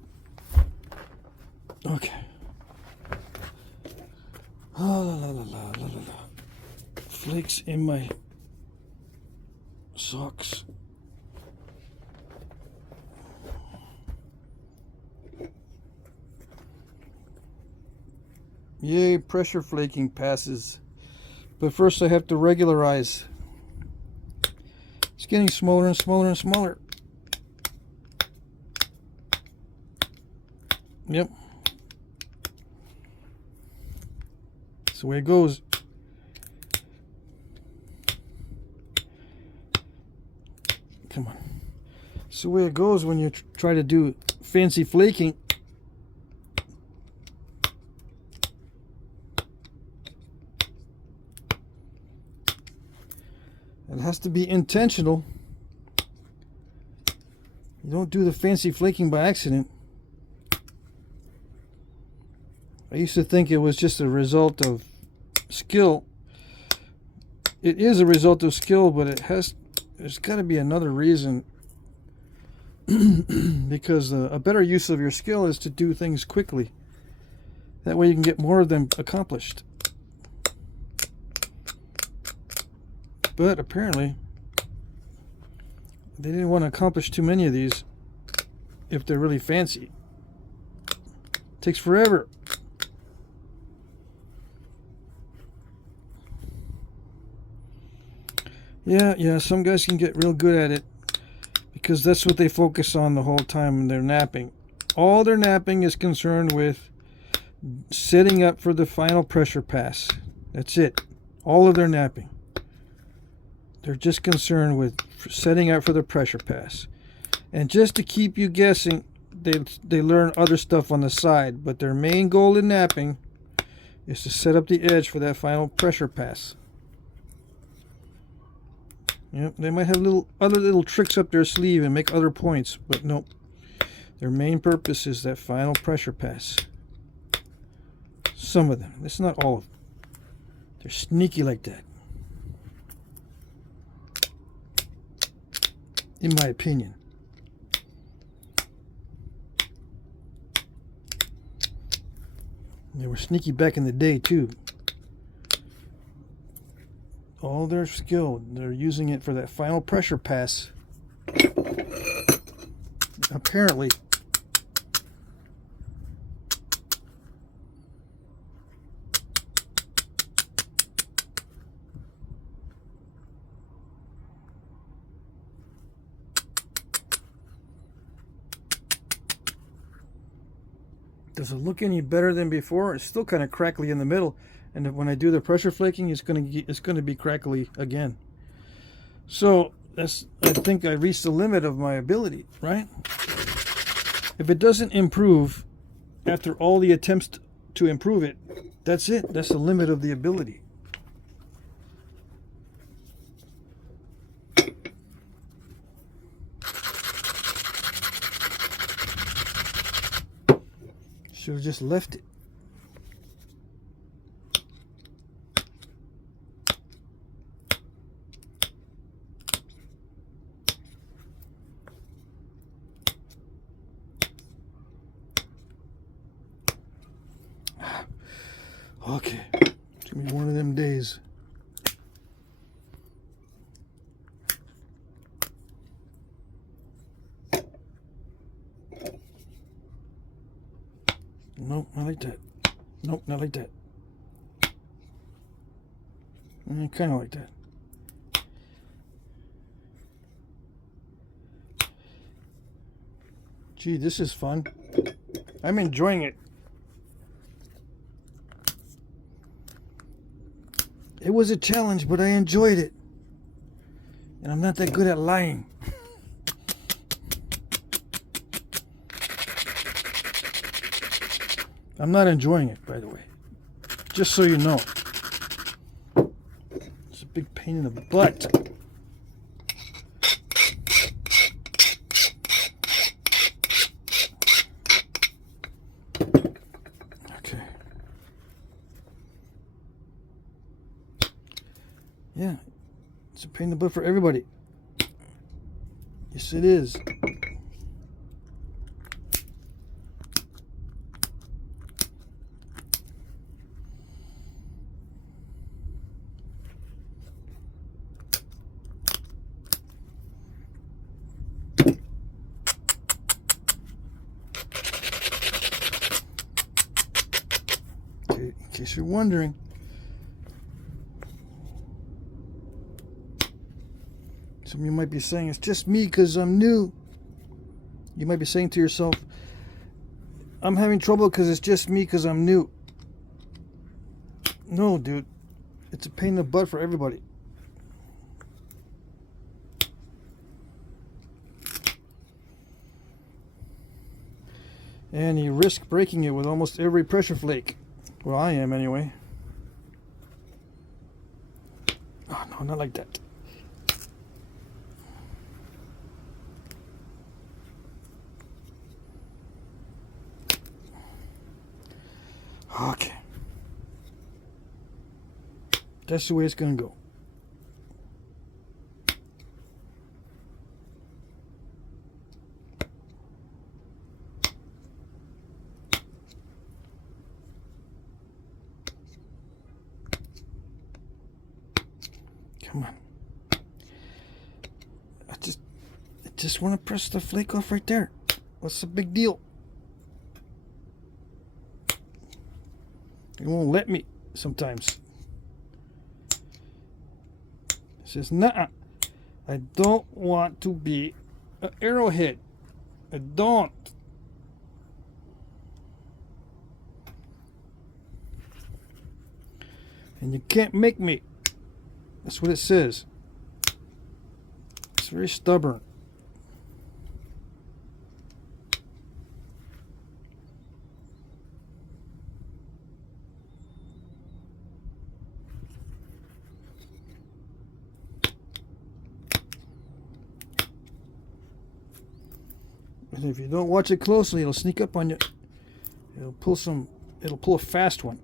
Okay. Oh, la, la, la, la, la, la. Flakes in my socks. Yay, pressure flaking passes. But first I have to regularize. It's getting smaller and smaller and smaller. Yep. That's the way it goes. Come on. It's the way it goes when you try to do fancy flaking. It has to be intentional. You don't do the fancy flaking by accident. I used to think it was just a result of skill. It is a result of skill, but there's got to be another reason. Because a better use of your skill is to do things quickly. That way you can get more of them accomplished. But apparently, they didn't want to accomplish too many of these if they're really fancy. It takes forever. Yeah, some guys can get real good at it because that's what they focus on the whole time when they're napping. All their napping is concerned with setting up for the final pressure pass. That's it. All of their napping. They're just concerned with setting up for the pressure pass. And just to keep you guessing, they learn other stuff on the side. But their main goal in napping is to set up the edge for that final pressure pass. Yep, they might have other little tricks up their sleeve and make other points. But nope. Their main purpose is that final pressure pass. Some of them. It's not all of them. They're sneaky like that. In my opinion. They were sneaky back in the day too. All their skill, they're using it for that final pressure pass. Apparently. Does it look any better than before? It's still kind of crackly in the middle, and when I do the pressure flaking, it's going to be crackly again. So I think I reached the limit of my ability, right? If it doesn't improve after all the attempts to improve it, that's it. That's the limit of the ability. Should have just left it. Okay, it's gonna be one of them days. Nope, not like that. Nope, not like that. Kind of like that. Gee, this is fun. I'm enjoying it. It was a challenge, but I enjoyed it. And I'm not that good at lying. I'm not enjoying it, by the way. Just so you know. It's a big pain in the butt. Okay. Yeah. It's a pain in the butt for everybody. Yes, it is. In case you're wondering, some of you might be saying it's just me because I'm new. You might be saying to yourself, I'm having trouble because it's just me because I'm new. No, dude, it's a pain in the butt for everybody. And you risk breaking it with almost every pressure flake. Well, I am anyway. Oh, no, not like that. Okay. That's the way it's going to go. Come on. I just want to press the flake off right there. What's the big deal? It won't let me sometimes. It says, nah, I don't want to be an arrowhead. I don't. And you can't make me. That's what it says. It's very stubborn. And if you don't watch it closely, it'll sneak up on you. It'll pull a fast one.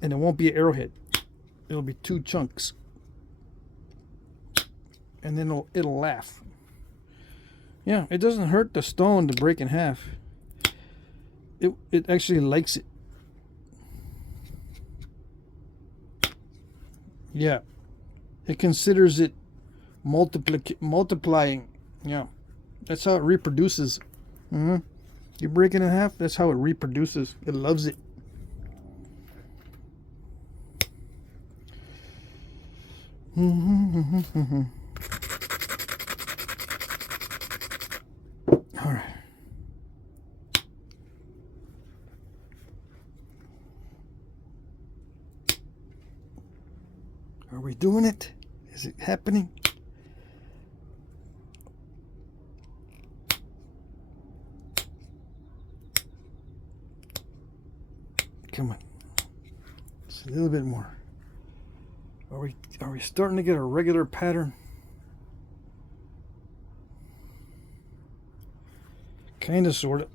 And it won't be an arrowhead. It'll be two chunks. And then it'll laugh. Yeah, it doesn't hurt the stone to break in half. It actually likes it. Yeah. It considers it multiplying. Yeah. That's how it reproduces. You break it in half, that's how it reproduces. It loves it. All right. Are we doing it? Is it happening? come on. Just a little bit more. Are we starting to get a regular pattern? Kind of, sort of.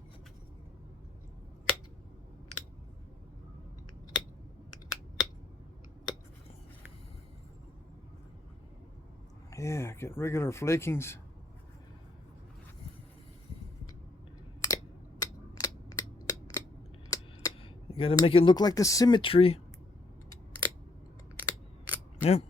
Yeah, get regular flakings. You gotta make it look like the symmetry. Yep.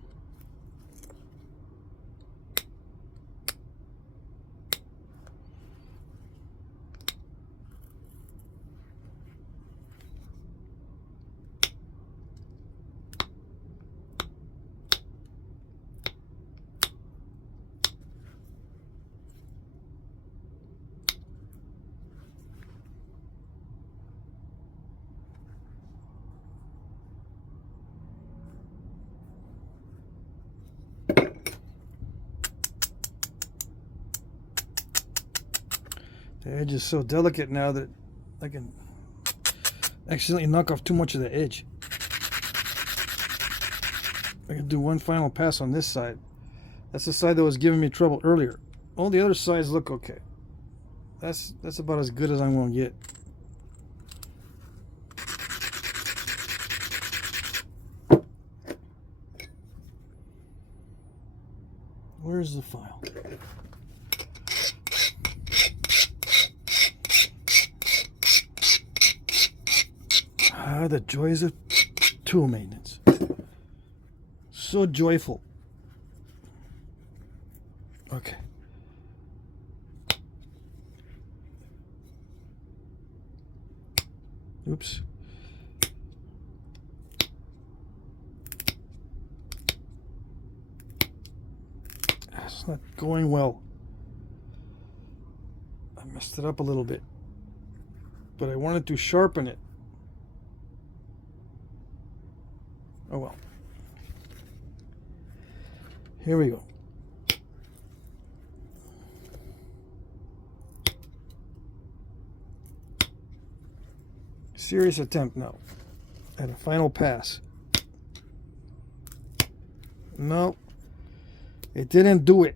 The edge is so delicate now that I can accidentally knock off too much of the edge. I can do one final pass on this side. That's the side that was giving me trouble earlier. All the other sides look okay. That's about as good as I'm going to get. Where's the file? Ah, the joys of tool maintenance. So joyful. Okay. Oops. It's not going well. I messed it up a little bit. But I wanted to sharpen it. Oh well. Here we go. Serious attempt now at a final pass. No, it didn't do it.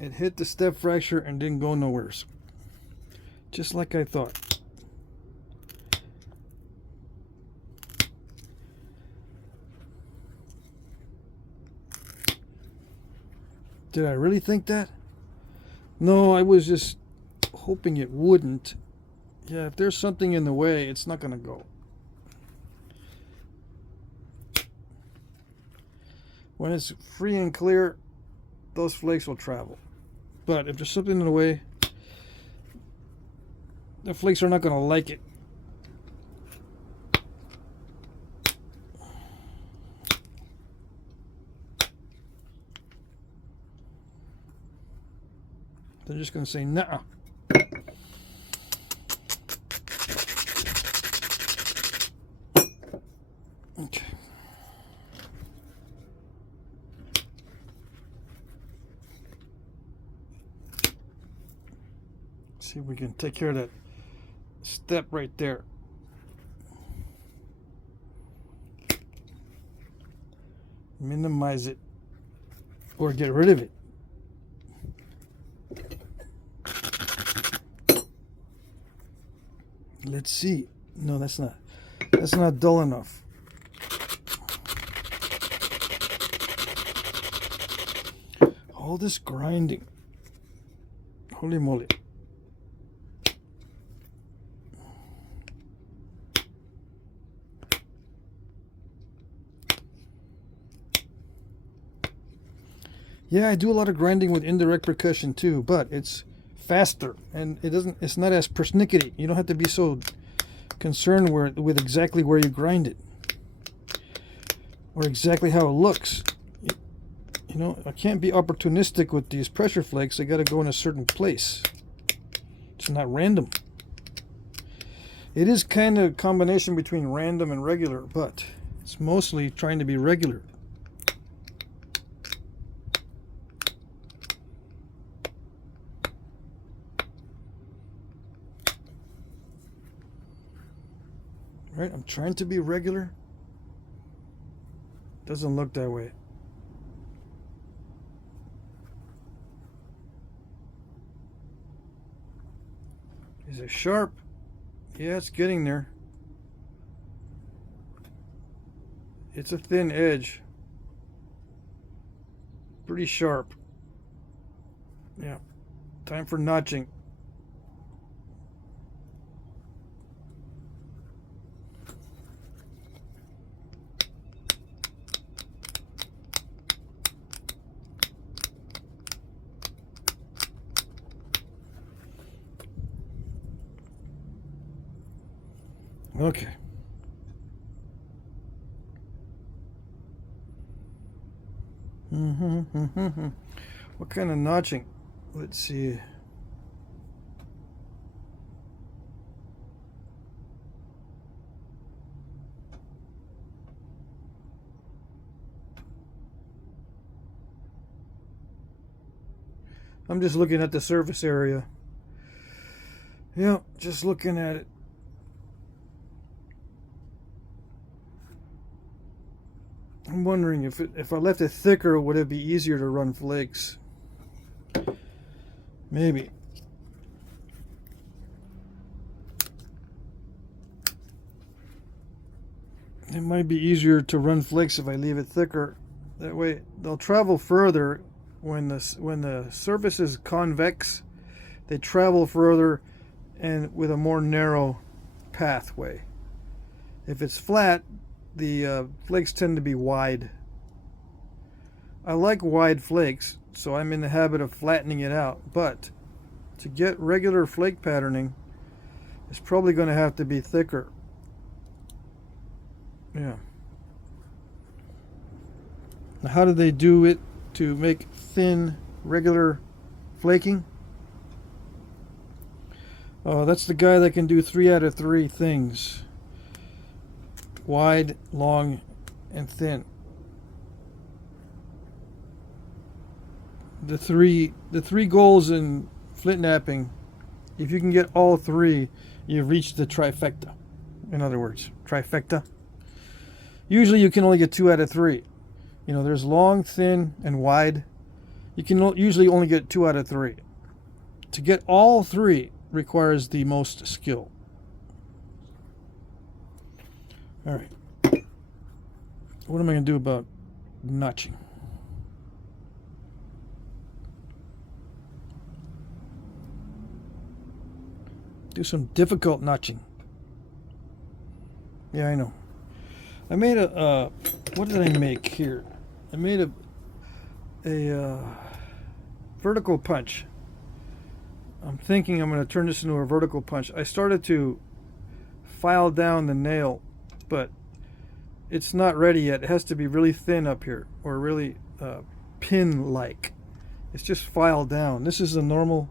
It hit the step fracture and didn't go nowhere. Just like I thought. Did I really think that? No, I was just hoping it wouldn't. Yeah, if there's something in the way, it's not going to go. When it's free and clear, those flakes will travel. But if there's something in the way, the flakes are not going to like it. They're just going to say, nah. Okay. See if we can take care of that step right there. Minimize it or get rid of it. Let's see. No, that's not dull enough. All this grinding. Holy moly. Yeah, I do a lot of grinding with indirect percussion too, but it's faster and it's not as persnickety. You don't have to be so concerned with exactly where you grind it or exactly how it looks. You know, I can't be opportunistic with these pressure flakes. I got to go in a certain place. It's not random. It is kind of a combination between random and regular, but it's mostly trying to be regular. Right? I'm trying to be regular. Doesn't look that way. Is it sharp? Yeah, it's getting there. It's a thin edge. Pretty sharp. Yeah. Time for notching. Okay. What kind of notching? Let's see. I'm just looking at the surface area. Yeah, just looking at it. I'm wondering if I left it thicker, would it be easier to run flakes? Maybe. It might be easier to run flakes if I leave it thicker. That way they'll travel further. When the surface is convex, they travel further and with a more narrow pathway. If it's flat, the flakes tend to be wide. I like wide flakes, so I'm in the habit of flattening it out. But to get regular flake patterning, it's probably going to have to be thicker. Yeah. Now, how do they do it to make thin, regular flaking? Oh, that's the guy that can do 3 out of 3 things. Wide, long, and thin. The three goals in Flintknapping, if you can get all 3, you've reached the trifecta. In other words, trifecta. Usually you can only get 2 out of 3. You know, there's long, thin, and wide. You can usually only get 2 out of 3. To get all 3 requires the most skill. All right. What am I going to do about notching? Do some difficult notching. Yeah, I know. I made a, what did I make here? I made a vertical punch. I'm thinking I'm going to turn this into a vertical punch. I started to file down the nail, but it's not ready yet. It has to be really thin up here, or really pin-like. It's just filed down. This is the normal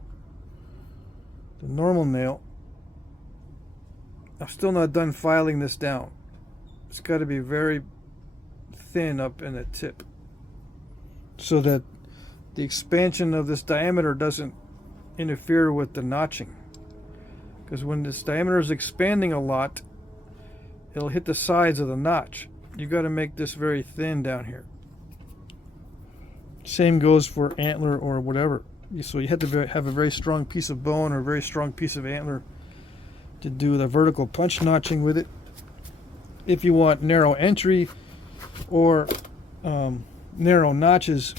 nail. I'm still not done filing this down. It's got to be very thin up in the tip so that the expansion of this diameter doesn't interfere with the notching. Because when this diameter is expanding a lot, it'll hit the sides of the notch. You got to make this very thin down here. Same goes for antler or whatever. So you have to have a very strong piece of bone or a very strong piece of antler to do the vertical punch notching with it. If you want narrow entry or narrow notches,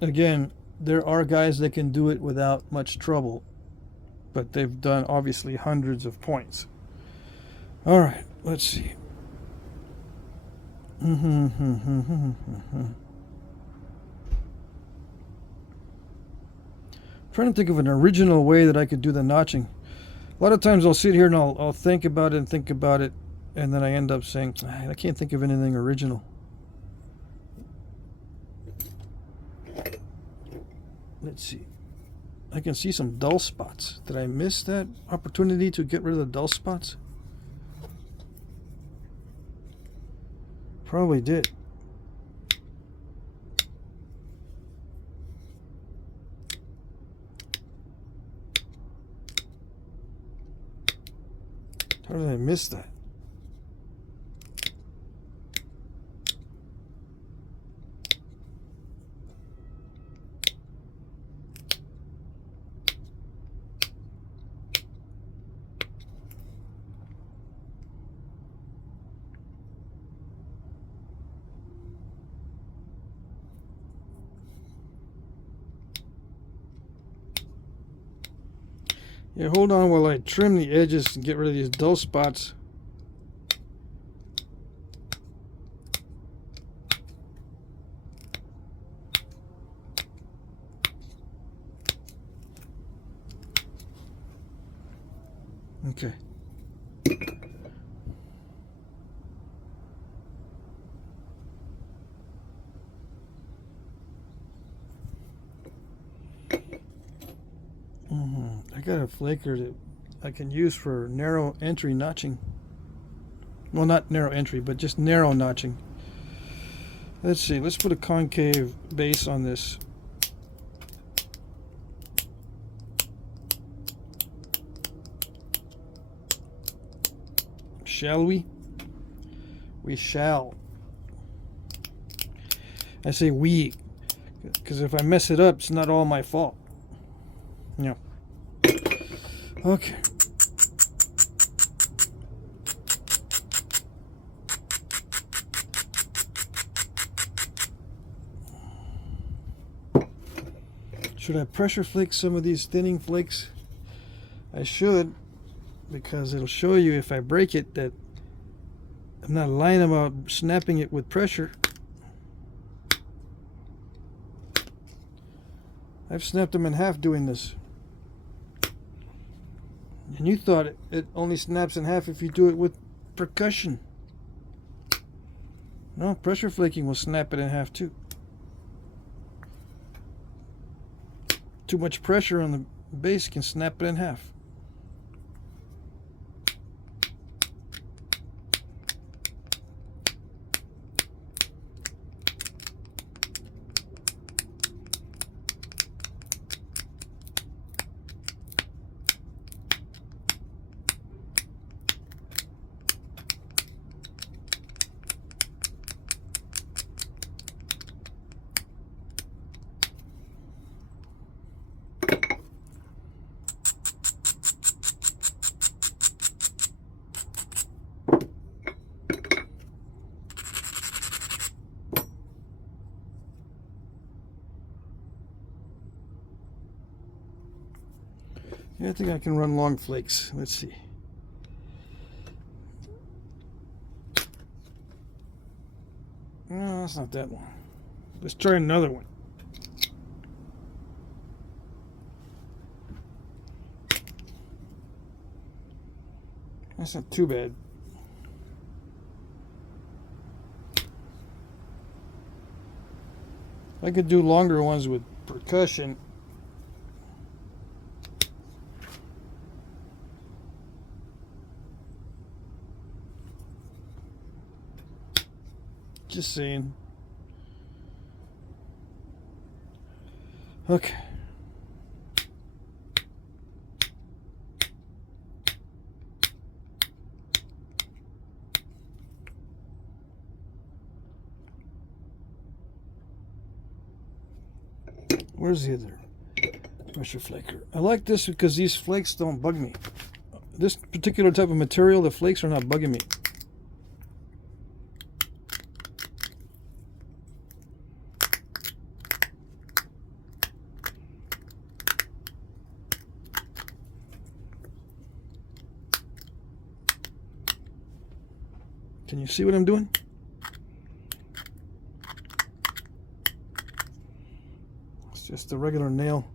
again, there are guys that can do it without much trouble, but they've done obviously hundreds of points. All right, let's see. Trying to think of an original way that I could do the notching. A lot of times I'll sit here and I'll think about it, and then I end up saying, I can't think of anything original. Let's see. I can see some dull spots. Did I miss that opportunity to get rid of the dull spots? Probably did. missed that. Yeah, hold on while I trim the edges and get rid of these dull spots. Okay. I got a flaker that I can use for narrow entry notching. Well, not narrow entry, but just narrow notching. Let's see. Let's put a concave base on this. Shall we? We shall. I say we, because if I mess it up, it's not all my fault. Yeah. Okay. Should I pressure flake some of these thinning flakes? I should, because it'll show you if I break it that I'm not lying about snapping it with pressure. I've snapped them in half doing this. And you thought it only snaps in half if you do it with percussion. No, pressure flaking will snap it in half too. Too much pressure on the base can snap it in half. Yeah, I think I can run long flakes. Let's see. No, that's not that one. Let's try another one. That's not too bad. I could do longer ones with percussion. Just saying. Okay. Where's the other pressure flaker? I like this because these flakes don't bug me. This particular type of material, the flakes are not bugging me. Can you see what I'm doing? It's just a regular nail.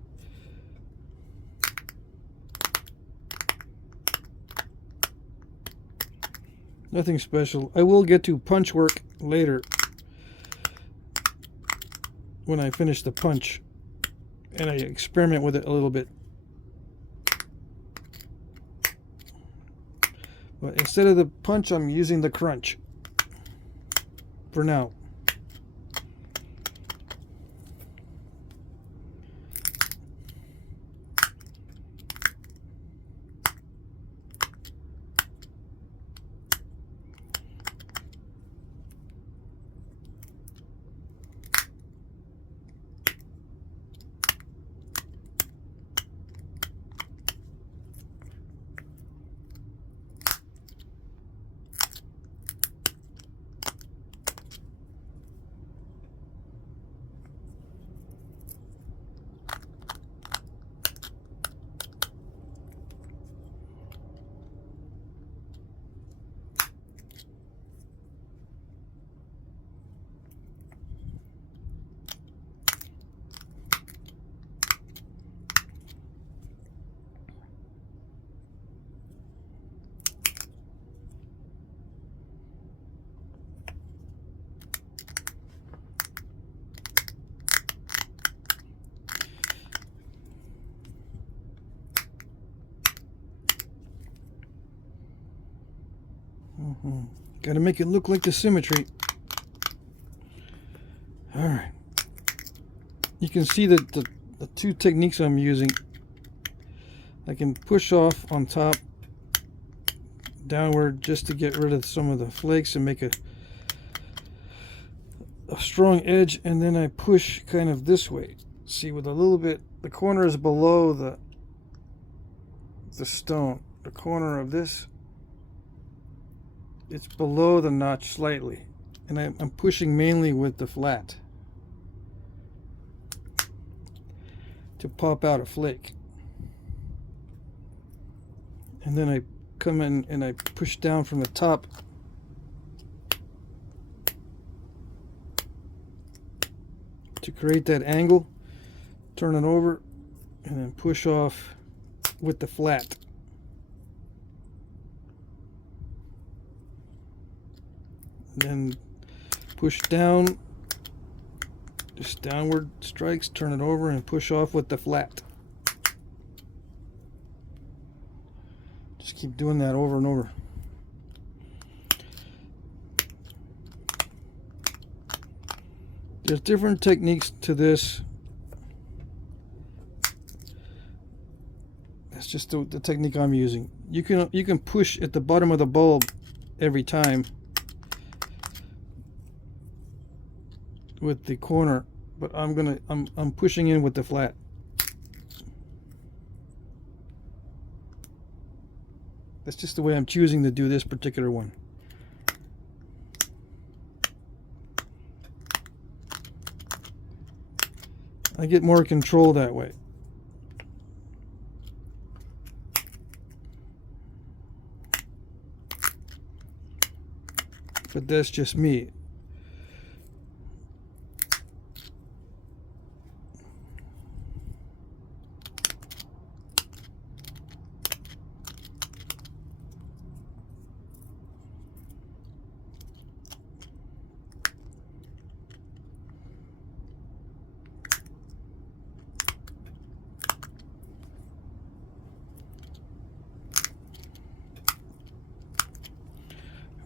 Nothing special. I will get to punch work later when I finish the punch and I experiment with it a little bit. But instead of the punch, I'm using the crunch for now. Got to make it look like the symmetry. All right. You can see that the two techniques I'm using. I can push off on top, downward, just to get rid of some of the flakes and make a strong edge, and then I push kind of this way. See, with a little bit, the corner is below the stone. The corner of this, it's below the notch slightly, and I'm pushing mainly with the flat to pop out a flake. And then I come in and I push down from the top to create that angle, turn it over, and then push off with the flat. Then push down, just downward strikes, turn it over, and push off with the flat. Just keep doing that over and over. There's different techniques to this. That's just the technique I'm using. You can push at the bottom of the bulb every time with the corner, but I'm pushing in with the flat. That's just the way I'm choosing to do this particular one. I get more control that way. But that's just me.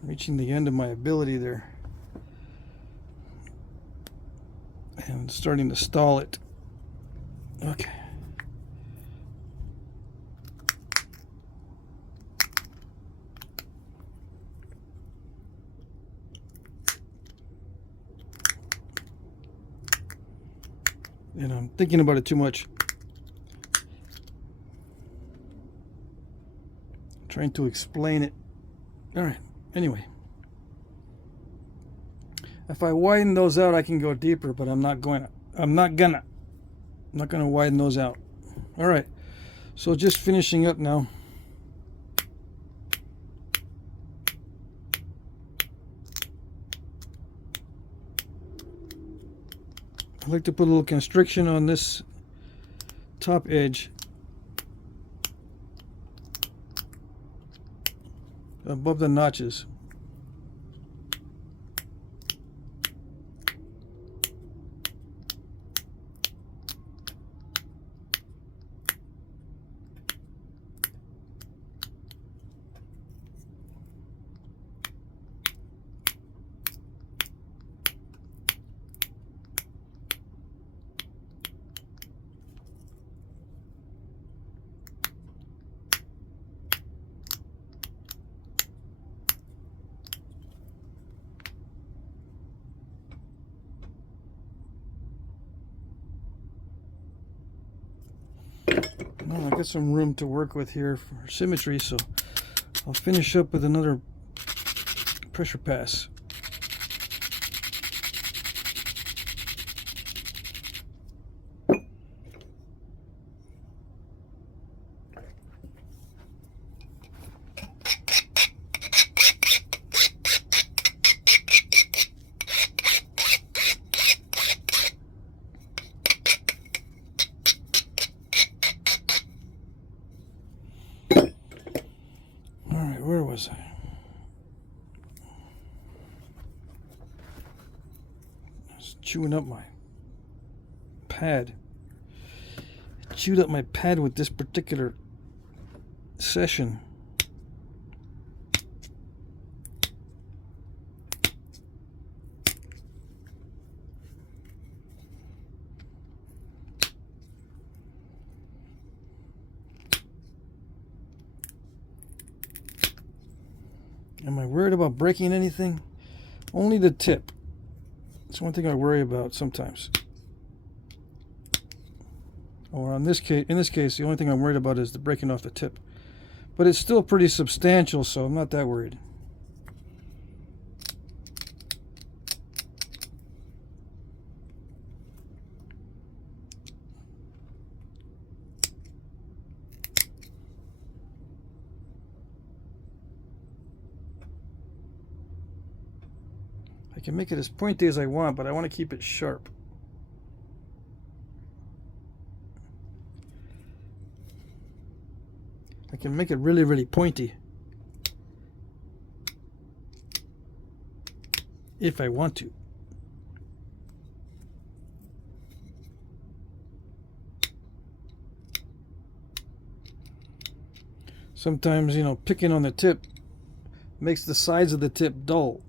Reaching the end of my ability there and starting to stall it. Okay. And I'm thinking about it too much. Trying to explain it. All right. Anyway, if I widen those out, I can go deeper, but I'm not gonna widen those out. All right, so just finishing up now. I like to put a little constriction on this top edge above the notches. Well, I got some room to work with here for symmetry, so I'll finish up with another pressure pass. Where was I? I was chewing up my pad. I chewed up my pad with this particular session. Am I worried about breaking anything? Only the tip. That's one thing I worry about sometimes. Or in this case, the only thing I'm worried about is the breaking off the tip. But it's still pretty substantial, so I'm not that worried. I can make it as pointy as I want, but I want to keep it sharp. I can make it really, really pointy if I want to. Sometimes, you know, picking on the tip makes the sides of the tip dull.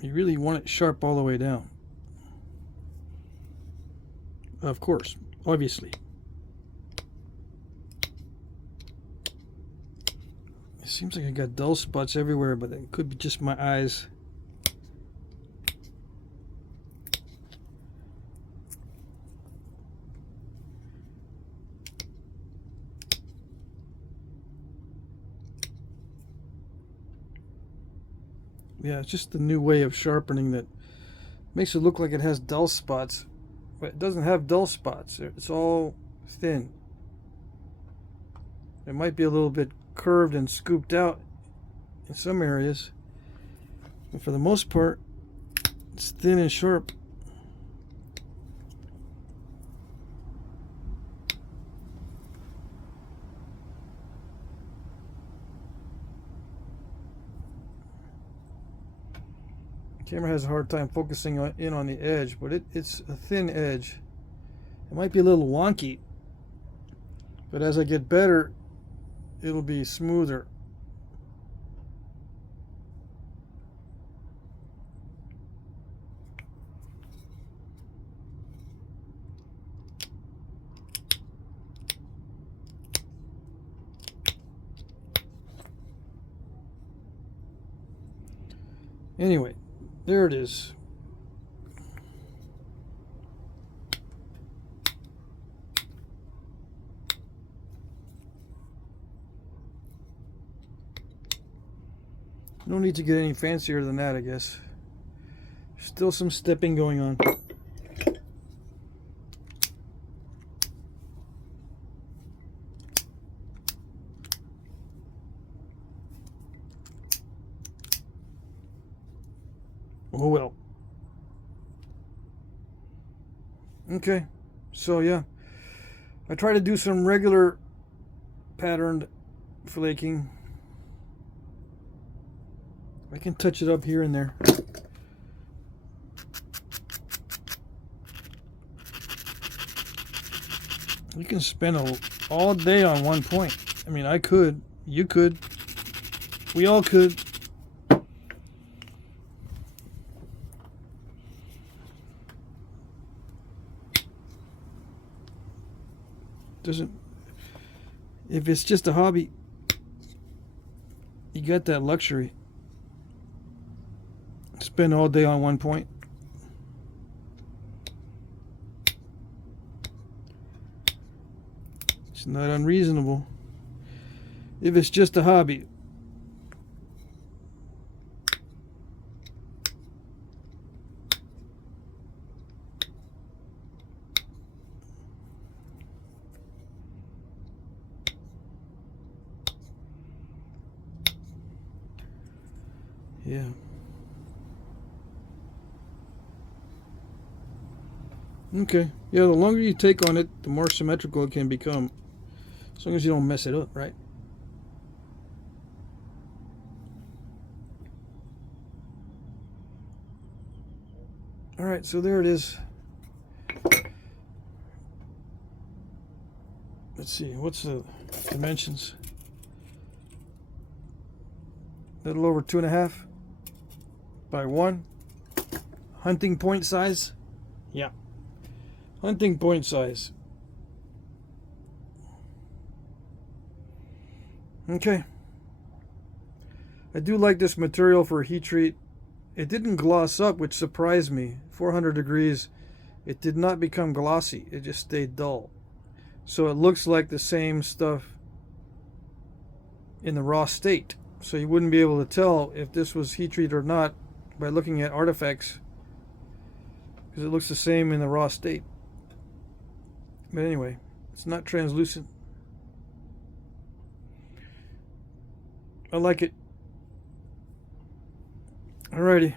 You really want it sharp all the way down. Of course, obviously. It seems like I got dull spots everywhere, but it could be just my eyes. Yeah, it's just the new way of sharpening that makes it look like it has dull spots, but it doesn't have dull spots. It's all thin. It might be a little bit curved and scooped out in some areas, but for the most part, it's thin and sharp. Camera has a hard time focusing in on the edge, but it's a thin edge. It might be a little wonky, but as I get better, it'll be smoother. Anyway, there it is. No need to get any fancier than that, I guess. Still some stepping going on. Oh well. Okay, so yeah, I try to do some regular patterned flaking. I can touch it up here and there. You can spend all day on one point. I mean, I could, you could, we all could. If it's just a hobby, you got that luxury. Spend all day on one point. It's not unreasonable. If it's just a hobby. Yeah. Okay. Yeah, the longer you take on it, the more symmetrical it can become. As long as you don't mess it up, right? Alright, so there it is. Let's see, what's the dimensions? A little over 2.5 by 1. Hunting point size? Yeah. Hunting point size. Okay. I do like this material for heat treat. It didn't gloss up, which surprised me. 400 degrees, it did not become glossy. It just stayed dull. So it looks like the same stuff in the raw state. So you wouldn't be able to tell if this was heat treat or not by looking at artifacts, because it looks the same in the raw state. But anyway, it's not translucent. I like it. Alrighty.